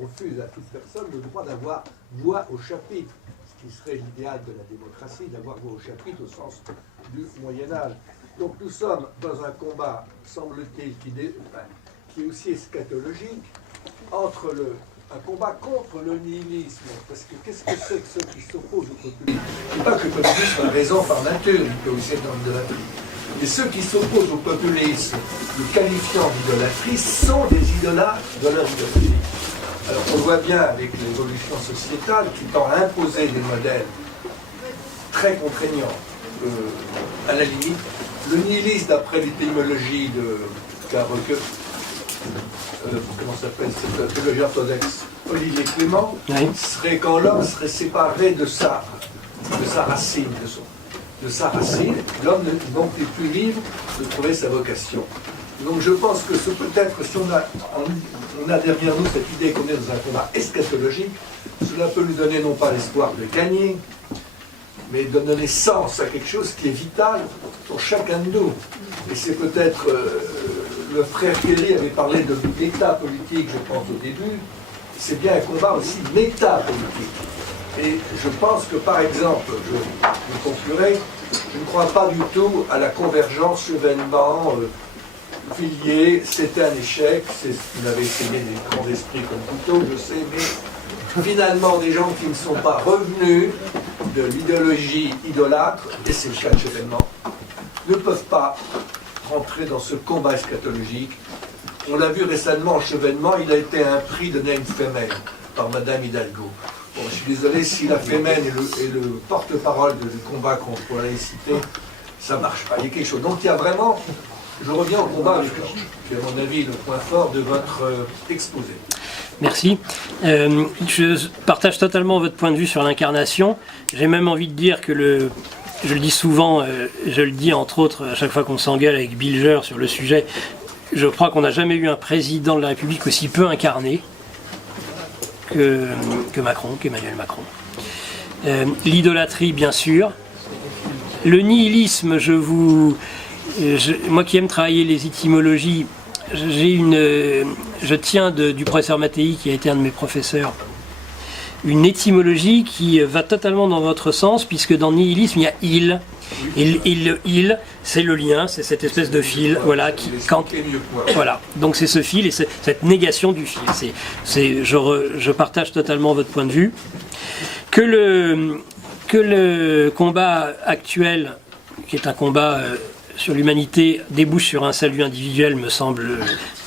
on refuse à toute personne le droit d'avoir voix au chapitre. Qui serait l'idéal de la démocratie, d'avoir voix au chapitre au sens du Moyen-Âge. Donc nous sommes dans un combat, semble-t-il, qui est aussi eschatologique, un combat contre le nihilisme. Parce que qu'est-ce que c'est que ceux qui s'opposent au populisme? Je ne dis pas que le populisme a raison par nature, il peut aussi être dans l'idolâtrie. Mais ceux qui s'opposent au populisme, le qualifiant d'idolâtrie, sont des idolâtres de leur idolâtrie. Alors on voit bien avec l'évolution sociétale qui tend à imposer des modèles très contraignants. À la limite, le nihilisme, d'après l'étymologie de comment s'appelle cette théologie orthodoxe, Olivier Clément, Oui. serait quand l'homme serait séparé de sa racine, de sa racine, l'homme n'est plus libre de trouver sa vocation. Donc je pense que peut-être, si on a derrière nous cette idée qu'on est dans un combat eschatologique, cela peut nous donner non pas l'espoir de gagner, mais de donner sens à quelque chose qui est vital pour chacun de nous. Et c'est peut-être, le frère Kelly avait parlé de l'état politique, je pense, au début, c'est bien un combat aussi métapolitique. Et je pense que, par exemple, je conclurai, je ne crois pas du tout à la convergence Chevènement, Villiers, c'était un échec, c'est ce qu'il avait essayé des grands esprits comme Couteau, je sais, mais finalement des gens qui ne sont pas revenus de l'idéologie idolâtre, et c'est le cas de Chevènement, ne peuvent pas rentrer dans ce combat eschatologique. On l'a vu récemment en Chevènement, il a été un prix donné à une Femen par Madame Hidalgo. Bon, je suis désolé, si la Femen est le porte-parole du combat contre la laïcité, ça ne marche pas, il y a quelque chose. Donc il y a vraiment... Je reviens au combat avec l'ange, qui est à mon avis le point fort de votre exposé. Merci. Je partage totalement votre point de vue sur l'incarnation. J'ai même envie de dire que je le dis souvent, je le dis entre autres à chaque fois qu'on s'engueule avec Bilger sur le sujet, je crois qu'on n'a jamais eu un président de la République aussi peu incarné que Macron, qu'Emmanuel Macron. L'idolâtrie, bien sûr. Le nihilisme, moi qui aime travailler les étymologies, je tiens du professeur Mattei, qui a été un de mes professeurs, une étymologie qui va totalement dans votre sens, puisque dans nihilisme, il y a il. Et le il, c'est le lien, c'est cette espèce de fil, voilà, voilà. Donc c'est ce fil et c'est cette négation du fil. Je partage totalement votre point de vue. Que le combat actuel, qui est un combat sur l'humanité, débouche sur un salut individuel, me semble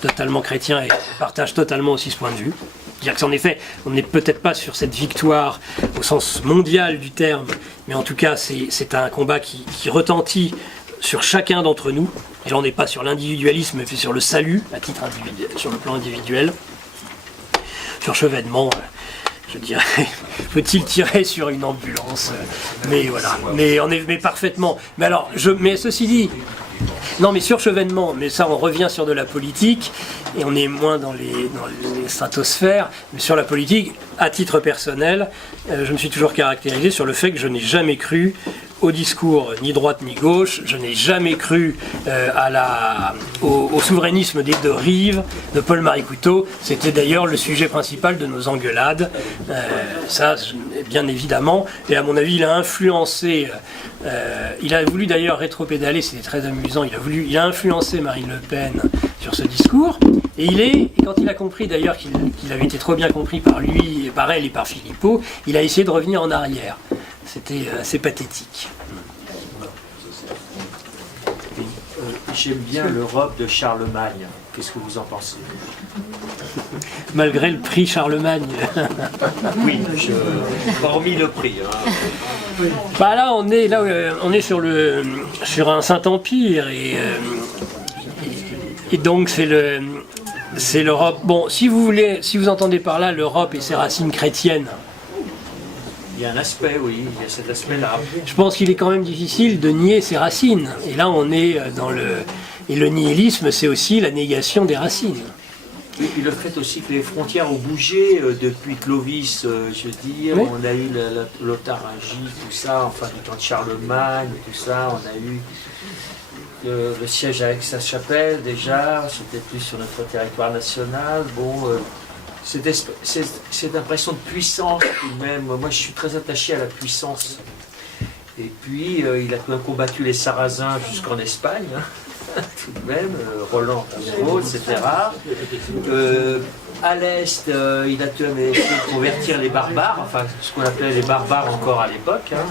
totalement chrétien, et je partage totalement aussi ce point de vue. C'est-à-dire qu'en effet, on n'est peut-être pas sur cette victoire au sens mondial du terme, mais en tout cas, c'est un combat qui retentit sur chacun d'entre nous. Et là, on n'est pas sur l'individualisme, mais sur le salut, à titre individuel, sur le plan individuel. Sur Chevènement, je dirais, faut-il tirer sur une ambulance? Mais voilà, mais parfaitement. Mais alors, mais ceci dit, non, mais sur Chevènement, mais ça, on revient sur de la politique, et on est moins dans les stratosphères, mais sur la politique, à titre personnel, je me suis toujours caractérisé sur le fait que je n'ai jamais cru au discours ni droite ni gauche, je n'ai jamais cru au souverainisme des deux rives de Paul-Marie Couteau. C'était d'ailleurs le sujet principal de nos engueulades, ça bien évidemment, et à mon avis il a influencé, il a voulu d'ailleurs rétropédaler, c'était très amusant, il a influencé Marine Le Pen sur ce discours, et quand il a compris d'ailleurs qu'il avait été trop bien compris par lui, par elle et par Philippot, il a essayé de revenir en arrière. C'était assez pathétique. J'aime bien l'Europe de Charlemagne. Qu'est-ce que vous en pensez? Malgré le prix Charlemagne. Oui, hormis le prix. Hein. Bah là, on est sur un Saint-Empire et donc c'est l'Europe. Bon, si vous entendez par là l'Europe et ses racines chrétiennes. Il y a un aspect, oui, il y a cet aspect-là. Je pense qu'il est quand même difficile de nier ses racines. Et là, on est et le nihilisme, c'est aussi la négation des racines. Et puis le fait aussi que les frontières ont bougé depuis Clovis, je veux dire, oui. On a eu l'Otharingie, tout ça, enfin du temps de Charlemagne, tout ça, on a eu le siège à Aix-la-Chapelle déjà, c'était plus sur notre territoire national, bon... cette impression de puissance tout de même, moi je suis très attaché à la puissance. Et puis il a quand même combattu les Sarrasins jusqu'en Espagne, hein, tout de même, Roland Roosevelt, etc. À l'Est, il a tout de même essayé de convertir les barbares, enfin ce qu'on appelait les barbares encore à l'époque, hein,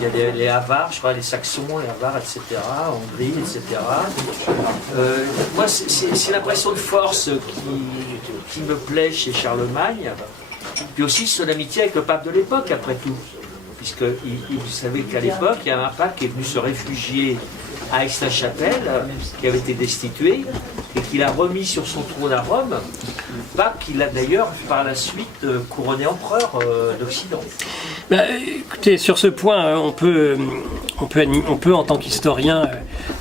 il y a les Avars, je crois, les Saxons, les Avars, etc., Hongrie, etc. Moi, c'est l'impression de force qui me plaît chez Charlemagne, puis aussi son amitié avec le pape de l'époque, après tout. Puisque vous savez qu'à l'époque, il y a un pape qui est venu se réfugier à Aix-la-Chapelle, qui avait été destitué, et qu'il a remis sur son trône à Rome, pape qu'il a d'ailleurs par la suite couronné empereur d'Occident. Bah, écoutez, sur ce point, on peut en tant qu'historien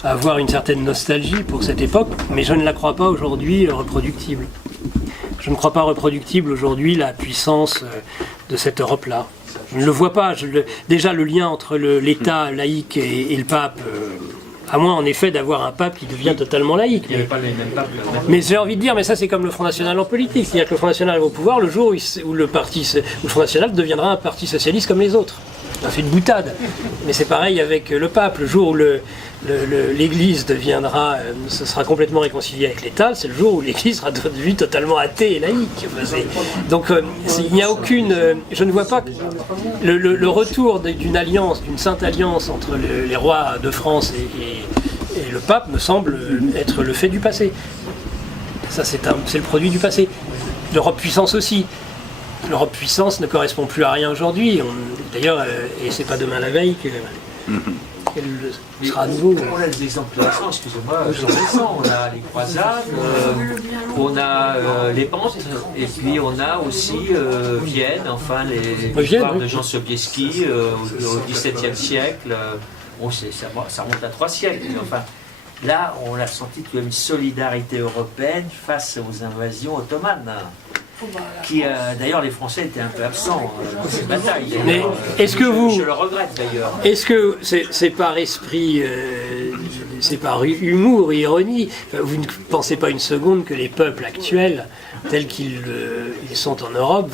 avoir une certaine nostalgie pour cette époque, mais je ne la crois pas aujourd'hui reproductible. Je ne crois pas reproductible aujourd'hui la puissance de cette Europe-là. Je ne le vois pas. Déjà, le lien entre l'État laïque et le pape, à moins en effet d'avoir un pape qui devient totalement laïque. Il n'y avait pas les mêmes papes. Mais j'ai envie de dire, mais ça c'est comme le Front National en politique. C'est-à-dire que le Front National va au pouvoir le jour où le Front National deviendra un parti socialiste comme les autres. C'est une boutade. Mais c'est pareil avec le pape. Le jour où l'Église deviendra, ce sera complètement réconcilié avec l'État, c'est le jour où l'Église sera devenue totalement athée et laïque. Donc il n'y a aucune... je ne vois pas le retour d'une alliance, d'une sainte alliance entre les rois de France et le pape me semble être le fait du passé. Ça c'est le produit du passé. L'Europe puissance aussi. L'Europe puissance ne correspond plus à rien aujourd'hui. D'ailleurs, et c'est pas demain la veille qu'elle sera à nouveau. On a des exemples récents, excusez-moi, on a les croisades, on a les pentes, et puis on a aussi Vienne, enfin les histoires de Jean Sobieski au XVIIe siècle. Bon, ça remonte à 3 siècles, mais enfin. Là, on a senti qu'il y a une solidarité européenne face aux invasions ottomanes. Qui d'ailleurs les Français étaient un peu absents dans ces batailles. Mais est-ce que vous, je le regrette d'ailleurs. Est-ce que c'est par esprit c'est par humour, ironie. Enfin, vous ne pensez pas une seconde que les peuples actuels, tels qu'ils ils sont en Europe,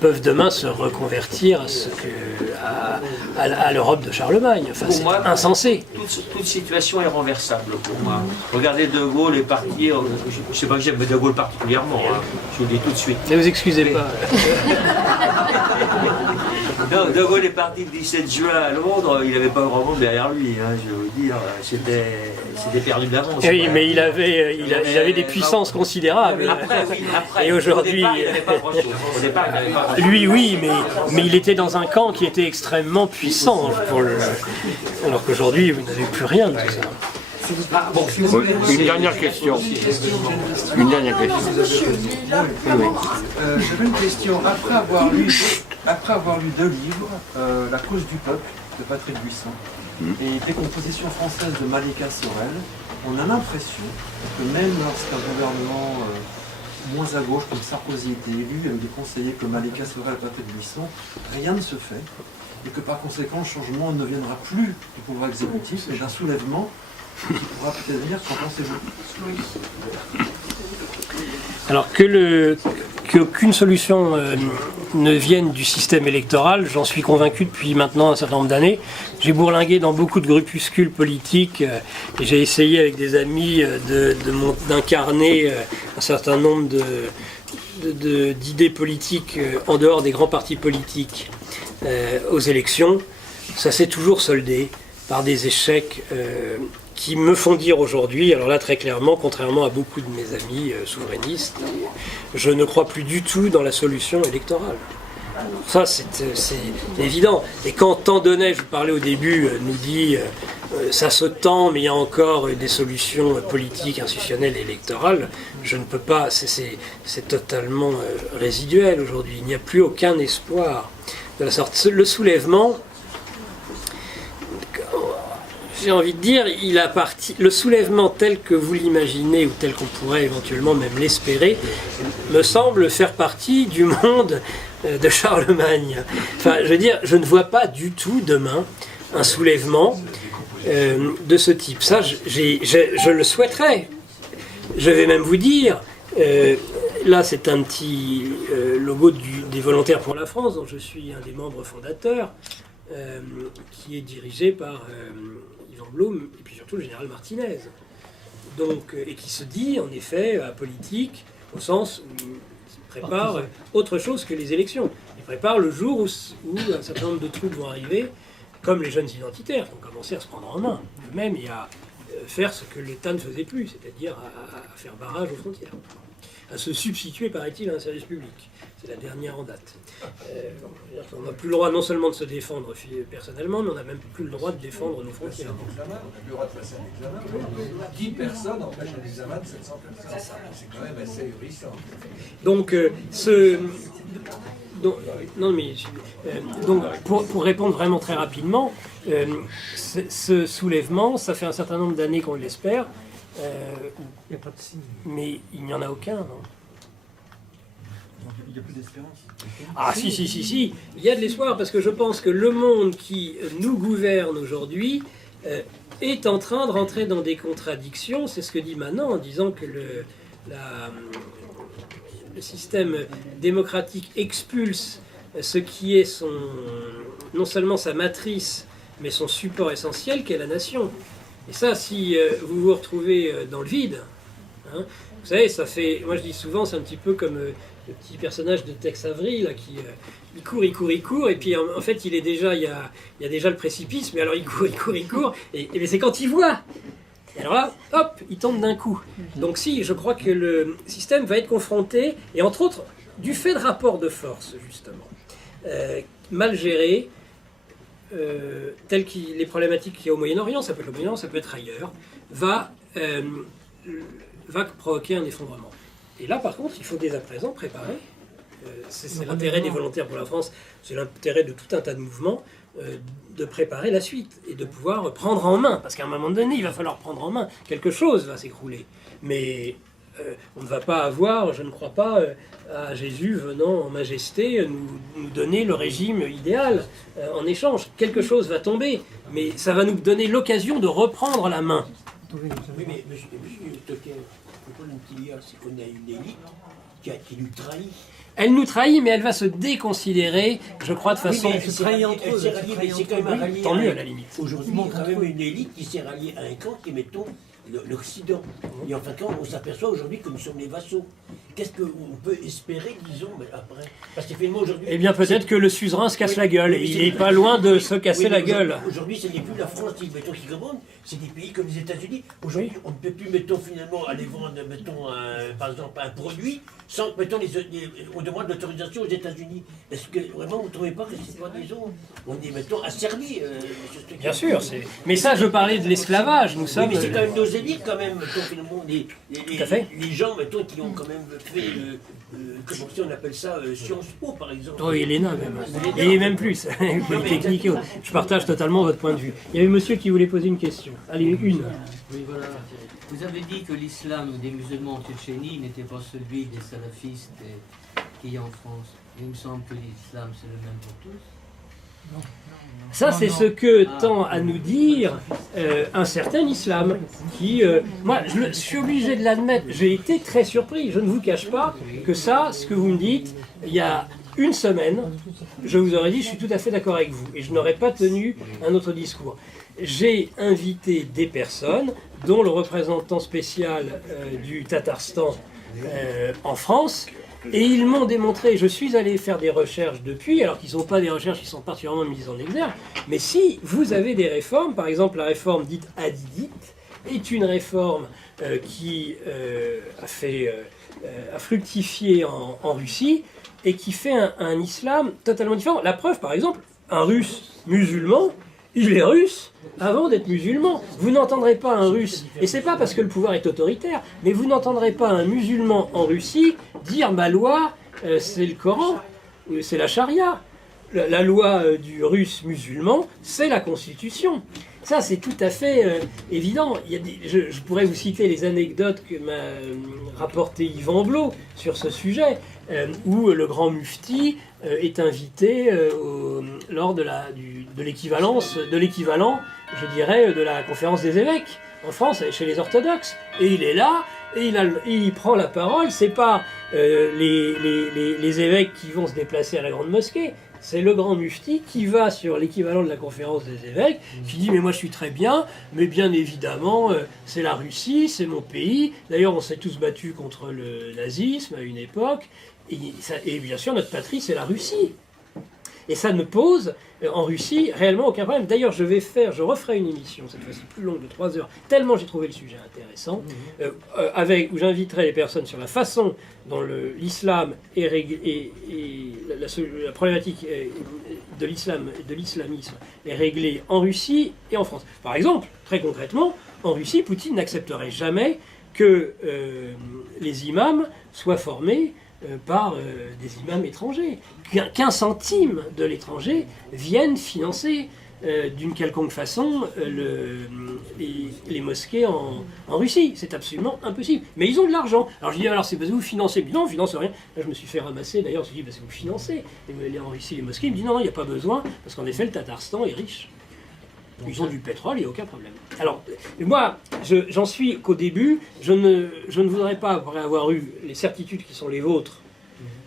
peuvent demain se reconvertir à l'Europe de Charlemagne. Enfin, c'est insensé. Toute situation est renversable pour moi. Regardez De Gaulle est parti, je ne sais pas que j'aime De Gaulle particulièrement, hein, je vous le dis tout de suite. Ne vous excusez pas. Non, De Gaulle est parti le 17 juin à Londres, il n'avait pas grand monde derrière lui, hein, je vais vous dire, c'était perdu d'avance. Oui, mais il avait des puissances considérables. Après, et aujourd'hui, au départ, il n'avait pas grand-chose. lui, oui, mais il était dans un camp qui était extrêmement puissant, alors qu'aujourd'hui, vous n'avez plus rien de tout ça. Ah, bon, Une dernière question. Une dernière question. J'avais une question. Après avoir lu 2 livres, La cause du peuple de Patrick Buisson et Décomposition française de Malika Sorel, on a l'impression que même lorsqu'un gouvernement moins à gauche comme Sarkozy était élu, avec des conseillers comme Malika Sorel et Patrick Buisson, rien ne se fait et que par conséquent le changement ne viendra plus du pouvoir exécutif mais d'un soulèvement qui pourra peut-être venir. Qu'en pensez-vous? Alors qu'aucune solution ne vienne du système électoral, j'en suis convaincu depuis maintenant un certain nombre d'années. J'ai bourlingué dans beaucoup de groupuscules politiques et j'ai essayé avec des amis d'incarner un certain nombre d'idées politiques en dehors des grands partis politiques aux élections. Ça s'est toujours soldé par des échecs qui me font dire aujourd'hui, alors là très clairement, contrairement à beaucoup de mes amis souverainistes, je ne crois plus du tout dans la solution électorale. Ça, c'est évident. Et quand Tandonnet, je vous parlais au début, nous dit ça se tend, mais il y a encore des solutions politiques, institutionnelles et électorales, je ne peux pas, c'est totalement résiduel aujourd'hui. Il n'y a plus aucun espoir de la sorte. Le soulèvement, j'ai envie de dire, le soulèvement tel que vous l'imaginez ou tel qu'on pourrait éventuellement même l'espérer, me semble faire partie du monde de Charlemagne. Enfin, je veux dire, je ne vois pas du tout demain un soulèvement de ce type. Ça, je le souhaiterais. Je vais même vous dire, là c'est un petit logo des Volontaires pour la France, dont je suis un des membres fondateurs, qui est dirigé par Yvan Blum et puis surtout le général Martinez. Donc, et qui se dit en effet apolitique, au sens où il prépare autre chose que les élections. Il prépare le jour où un certain nombre de troupes vont arriver, comme les jeunes identitaires qui ont commencé à se prendre en main, eux-mêmes, et à faire ce que l'État ne faisait plus, c'est-à-dire à faire barrage aux frontières, à se substituer, paraît-il, à un service public. C'est la dernière en date. On n'a plus le droit non seulement de se défendre personnellement, mais on n'a même plus le droit de défendre nos frontières. On n'a plus le droit de passer un examen. 10 personnes empêchent un examen de 700 personnes. C'est quand même assez ahurissant. Donc, pour répondre vraiment très rapidement, ce soulèvement, ça fait un certain nombre d'années qu'on l'espère, mais il n'y en a aucun, non? Il n'y a plus d'espérance. Ah si, il y a de l'espoir parce que je pense que le monde qui nous gouverne aujourd'hui est en train de rentrer dans des contradictions. C'est ce que dit Manon en disant que le système démocratique expulse ce qui est non seulement sa matrice, mais son support essentiel qu'est la nation. Et ça, si vous vous retrouvez dans le vide, hein, vous savez, ça fait, moi je dis souvent, c'est un petit peu comme le petit personnage de Tex Avery, là, qui il court, et puis en fait, il y a déjà le précipice, mais alors il court, et c'est quand il voit. Et alors là, hop, il tombe d'un coup. Donc si, je crois que le système va être confronté, et entre autres, du fait de rapports de force, justement, mal gérés, telles que les problématiques qu'il y a au Moyen-Orient, ça peut être le Moyen-Orient, ça peut être ailleurs, va provoquer un effondrement. Et là, par contre, il faut dès à présent préparer, c'est l'intérêt des Volontaires pour la France, c'est l'intérêt de tout un tas de mouvements, de préparer la suite et de pouvoir prendre en main, parce qu'à un moment donné, il va falloir prendre en main, quelque chose va s'écrouler. Mais on ne va pas avoir, je ne crois pas, à Jésus venant en majesté nous donner le régime idéal en échange. Quelque chose va tomber, mais ça va nous donner l'occasion de reprendre la main. Oui, mais monsieur Tocqueville, le problème qu'il y a, c'est qu'on a une élite qui nous trahit. Elle nous trahit, mais elle va se déconsidérer, je crois, de façon... Elle s'est ralliée, mais c'est quand même ralliée. Tant mieux, à la limite. Aujourd'hui, il y a quand même une élite qui s'est ralliée à un camp qui est, mettons, l'Occident. Et en fin de compte, on s'aperçoit aujourd'hui que nous sommes les vassaux. Qu'est-ce qu'on peut espérer, disons, mais après? Parce que finalement, aujourd'hui... Eh bien, peut-être que le suzerain se casse la gueule, et il n'est pas loin de se casser la gueule. Aujourd'hui, ce n'est plus la France mettons, qui commande, c'est des pays comme les États-Unis. Aujourd'hui, on ne peut plus, mettons, finalement, aller vendre, mettons, par exemple, un produit sans, mettons, on demande l'autorisation aux États-Unis. Est-ce que vraiment vous ne trouvez pas que c'est pas, disons, on est, mettons, asservis Bien sûr, mais ça, je parlais de l'esclavage, nous sommes... Oui, mais c'est quand même nos élites, quand même, mettons, finalement, les gens, mettons, qui ont quand même fait, comment on appelle ça, Sciences Po, par exemple. Oui, l'ENA même. Et même plus, Polytechnique. Je partage totalement votre point de vue. Il y avait monsieur qui voulait poser une question. Allez, une. Oui, voilà. Vous avez dit que l'islam des musulmans en Tchétchénie n'était pas celui des salafistes qu'il y a en France. Il me semble que l'islam, c'est le même pour tous. Ça, c'est ce que tend à nous dire un certain islam, qui, moi, je suis obligé de l'admettre, j'ai été très surpris, je ne vous cache pas que ça, ce que vous me dites, il y a une semaine, je vous aurais dit, je suis tout à fait d'accord avec vous, et je n'aurais pas tenu un autre discours. J'ai invité des personnes, dont le représentant spécial du Tatarstan en France, et ils m'ont démontré, je suis allé faire des recherches depuis, alors qu'ils ne sont pas des recherches qui sont particulièrement mises en exergue, mais si vous avez des réformes, par exemple la réforme dite hadidite, est une réforme qui a fructifié en Russie, et qui fait un islam totalement différent. La preuve, par exemple, un russe musulman, il est russe avant d'être musulman. Vous n'entendrez pas un russe, et c'est pas parce que le pouvoir est autoritaire, mais vous n'entendrez pas un musulman en Russie dire ma loi, c'est le Coran, c'est la charia. La loi du russe musulman, c'est la constitution. Ça, c'est tout à fait évident. Je pourrais vous citer les anecdotes que m'a rapporté Yvan Blot sur ce sujet, où le grand mufti est invité lors de l'équivalent, je dirais, de la conférence des évêques en France, chez les orthodoxes. Et il est là, et il prend la parole. C'est pas les évêques qui vont se déplacer à la grande mosquée. C'est le grand mufti qui va sur l'équivalent de la conférence des évêques, qui dit « mais moi je suis très bien, mais bien évidemment c'est la Russie, c'est mon pays. D'ailleurs on s'est tous battus contre le nazisme à une époque, et bien sûr notre patrie c'est la Russie. » Et ça ne pose en Russie réellement aucun problème. D'ailleurs, je referai une émission, cette fois-ci plus longue de 3 heures, tellement j'ai trouvé le sujet intéressant, où j'inviterai les personnes sur la façon dont l'islam est réglé, et la problématique de l'islamisme est réglée en Russie et en France. Par exemple, très concrètement, en Russie, Poutine n'accepterait jamais que les imams soient formés par des imams étrangers. Qu'un centime de l'étranger vienne financer d'une quelconque façon les mosquées en Russie. C'est absolument impossible. Mais ils ont de l'argent. Alors je dis, alors c'est parce que vous financez. Non, on ne finance rien. Là, je me suis fait ramasser. D'ailleurs, je me suis dit, parce que vous financez en Russie les mosquées. Il me dit, non, il n'y a pas besoin, parce qu'en effet, le Tatarstan est riche. Ils ont du pétrole, il n'y a aucun problème. Alors, moi, j'en suis qu'au début, je ne voudrais pas, après avoir eu les certitudes qui sont les vôtres,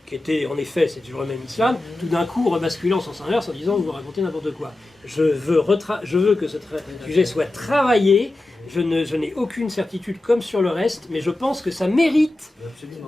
qui étaient, en effet, c'est toujours le même islam, tout d'un coup rebasculer en sens inverse en disant vous racontez n'importe quoi. Je veux que ce sujet soit travaillé. Je n'ai aucune certitude comme sur le reste, mais je pense que ça mérite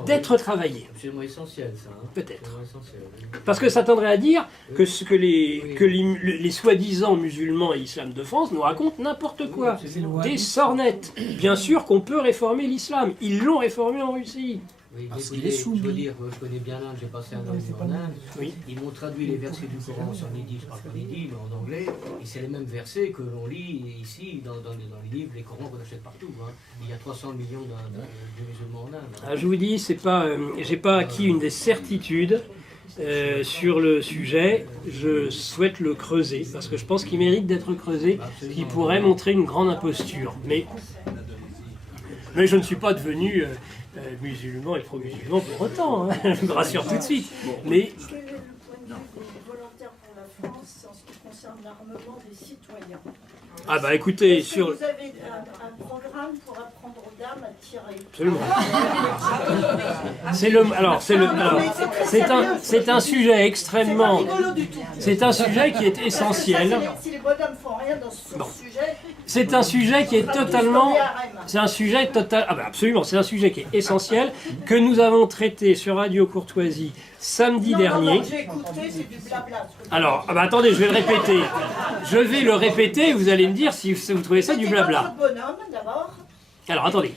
d'être travaillé. Absolument essentiel, ça. Hein. Peut-être. Oui. Parce que ça tendrait à dire que les soi-disant musulmans et islam de France nous racontent n'importe quoi. Des sornettes. Bien sûr qu'on peut réformer l'islam. Ils l'ont réformé en Russie. Oui, Parce écoutez, qu'il est soumis. je veux dire, je connais bien l'Inde, j'ai passé un an en Inde. Oui. Ils m'ont traduit les versets du Coran sur l'Idi, je parle pas l'Idi, mais en anglais. Et c'est les mêmes versets que l'on lit ici dans les livres, les Corans qu'on achète partout. Hein. Il y a 300 millions de musulmans en Inde. Hein. Ah, je vous dis, j'ai pas acquis une des certitudes sur le sujet. Je souhaite le creuser parce que je pense qu'il mérite d'être creusé, qui pourrait montrer une grande imposture. Mais je ne suis pas devenu musulmans et pro-musulmans pour autant, hein, je me rassure tout de suite. Mais Quel est le point de vue des volontaires pour la France en ce qui concerne l'armement des citoyens? ah bah écoutez, Est-ce que vous avez un programme pour apprendre aux dames à tirer? absolument. C'est un sujet extrêmement. C'est un sujet qui est essentiel. Si les bonhommes font rien dans ce sujet, C'est un sujet qui est totalement. C'est un sujet total. Ah bah absolument, c'est un sujet qui est essentiel que nous avons traité sur Radio Courtoisie samedi dernier. Non, j'ai écouté, c'est du blabla. Alors, ah bah attendez, je vais le répéter. Je vais le répéter et vous allez me dire si vous trouvez ça du blabla. Votre bonhomme, d'abord. Alors attendez,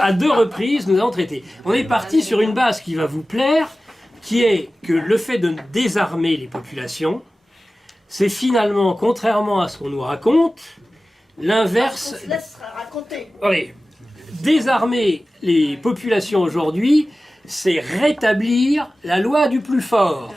à deux reprises nous avons traité. On est parti sur une base qui va vous plaire, qui est que le fait de désarmer les populations, c'est finalement, contrairement à ce qu'on nous raconte, l'inverse. On se laisse raconter. Allez, désarmer les populations aujourd'hui, c'est rétablir la loi du plus fort.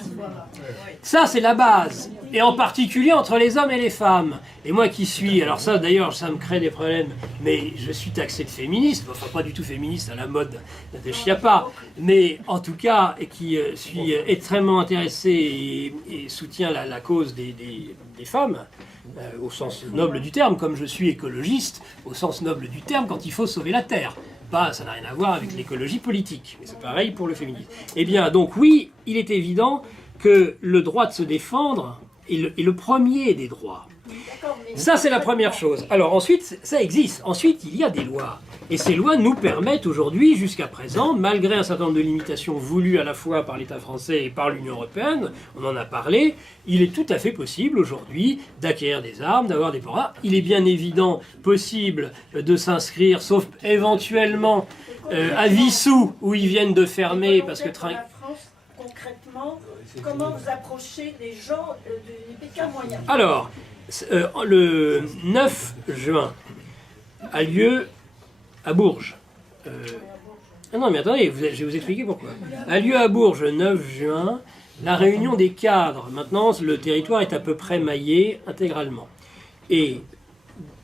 Ça, c'est la base. Et en particulier entre les hommes et les femmes. Et moi qui suis, alors ça d'ailleurs, ça me crée des problèmes, mais je suis taxé de féministe, enfin pas du tout féministe à la mode de Schiappa, mais en tout cas, et qui suis extrêmement intéressé et soutient la cause des femmes, au sens noble du terme, comme je suis écologiste, au sens noble du terme, quand il faut sauver la Terre. Pas, ça n'a rien à voir avec l'écologie politique, mais c'est pareil pour le féminisme. Eh bien, donc oui, il est évident que le droit de se défendre est le premier des droits. Ça, c'est la première chose. Alors ensuite, ça existe. Ensuite, il y a des lois. Et ces lois nous permettent aujourd'hui, jusqu'à présent, malgré un certain nombre de limitations voulues à la fois par l'État français et par l'Union européenne, on en a parlé, il est tout à fait possible aujourd'hui d'acquérir des armes, d'avoir des programmes. Il est bien évident possible de s'inscrire, sauf éventuellement à Vissou, où ils viennent de fermer parce que... La France, concrètement, comment vous approchez les gens des Pékin moyens? Alors, le 9 juin a lieu à Bourges. Ah non, mais attendez, je vais vous expliquer pourquoi. A lieu à Bourges le 9 juin la réunion des cadres. Maintenant, le territoire est à peu près maillé intégralement. Et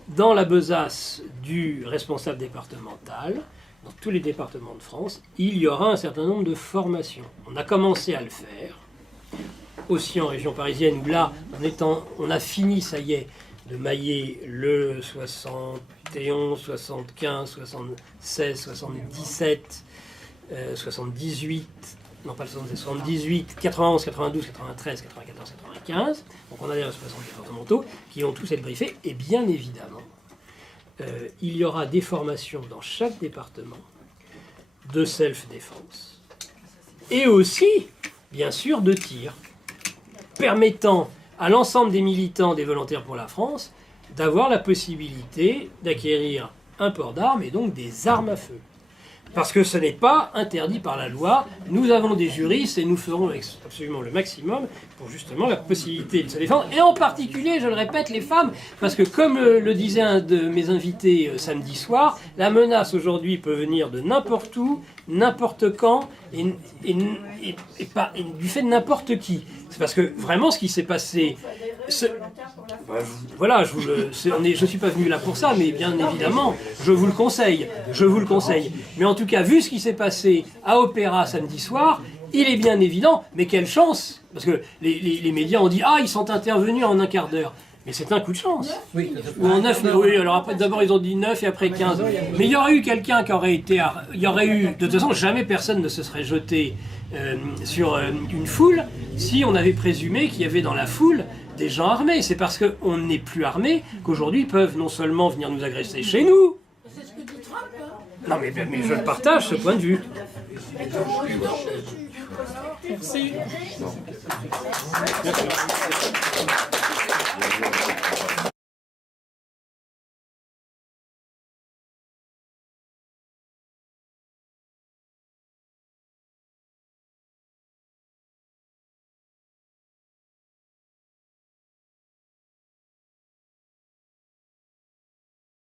dans la besace du responsable départemental, dans tous les départements de France, il y aura un certain nombre de formations. On a commencé à le faire, aussi en région parisienne, où là, on a fini, ça y est, de mailler le 71, 75, 76, 77, 78, non pas le 77, 78, 91, 92, 93, 94, 95. Donc on a des responsables départementaux qui ont tous été briefés. Et bien évidemment, il y aura des formations dans chaque département de self-défense. Et aussi, bien sûr, de tir, permettant à l'ensemble des militants des Volontaires pour la France d'avoir la possibilité d'acquérir un port d'armes et donc des armes à feu. Parce que ce n'est pas interdit par la loi. Nous avons des juristes et nous ferons absolument le maximum pour justement la possibilité de se défendre. Et en particulier, je le répète, les femmes, parce que comme le disait un de mes invités samedi soir, la menace aujourd'hui peut venir de n'importe où, n'importe quand, et du fait de n'importe qui. C'est parce que vraiment ce qui s'est passé... Voilà, je ne suis pas venu là pour ça, mais bien évidemment, je vous le conseille. Mais en tout cas, vu ce qui s'est passé à Opéra samedi soir, il est bien évident, mais quelle chance! Parce que les médias ont dit « Ah, ils sont intervenus en un quart d'heure ». Mais c'est un coup de chance. Oui, ou en 9, oui, alors après, d'abord ils ont dit 9 et après 15. Mais il y aurait eu quelqu'un qui aurait été... Il y aurait eu... De toute façon, jamais personne ne se serait jeté sur une foule si on avait présumé qu'il y avait dans la foule des gens armés. C'est parce qu'on n'est plus armés qu'aujourd'hui ils peuvent non seulement venir nous agresser chez nous. C'est ce que dit Trump, hein? Non, mais je partage ce point de vue. Merci. Merci.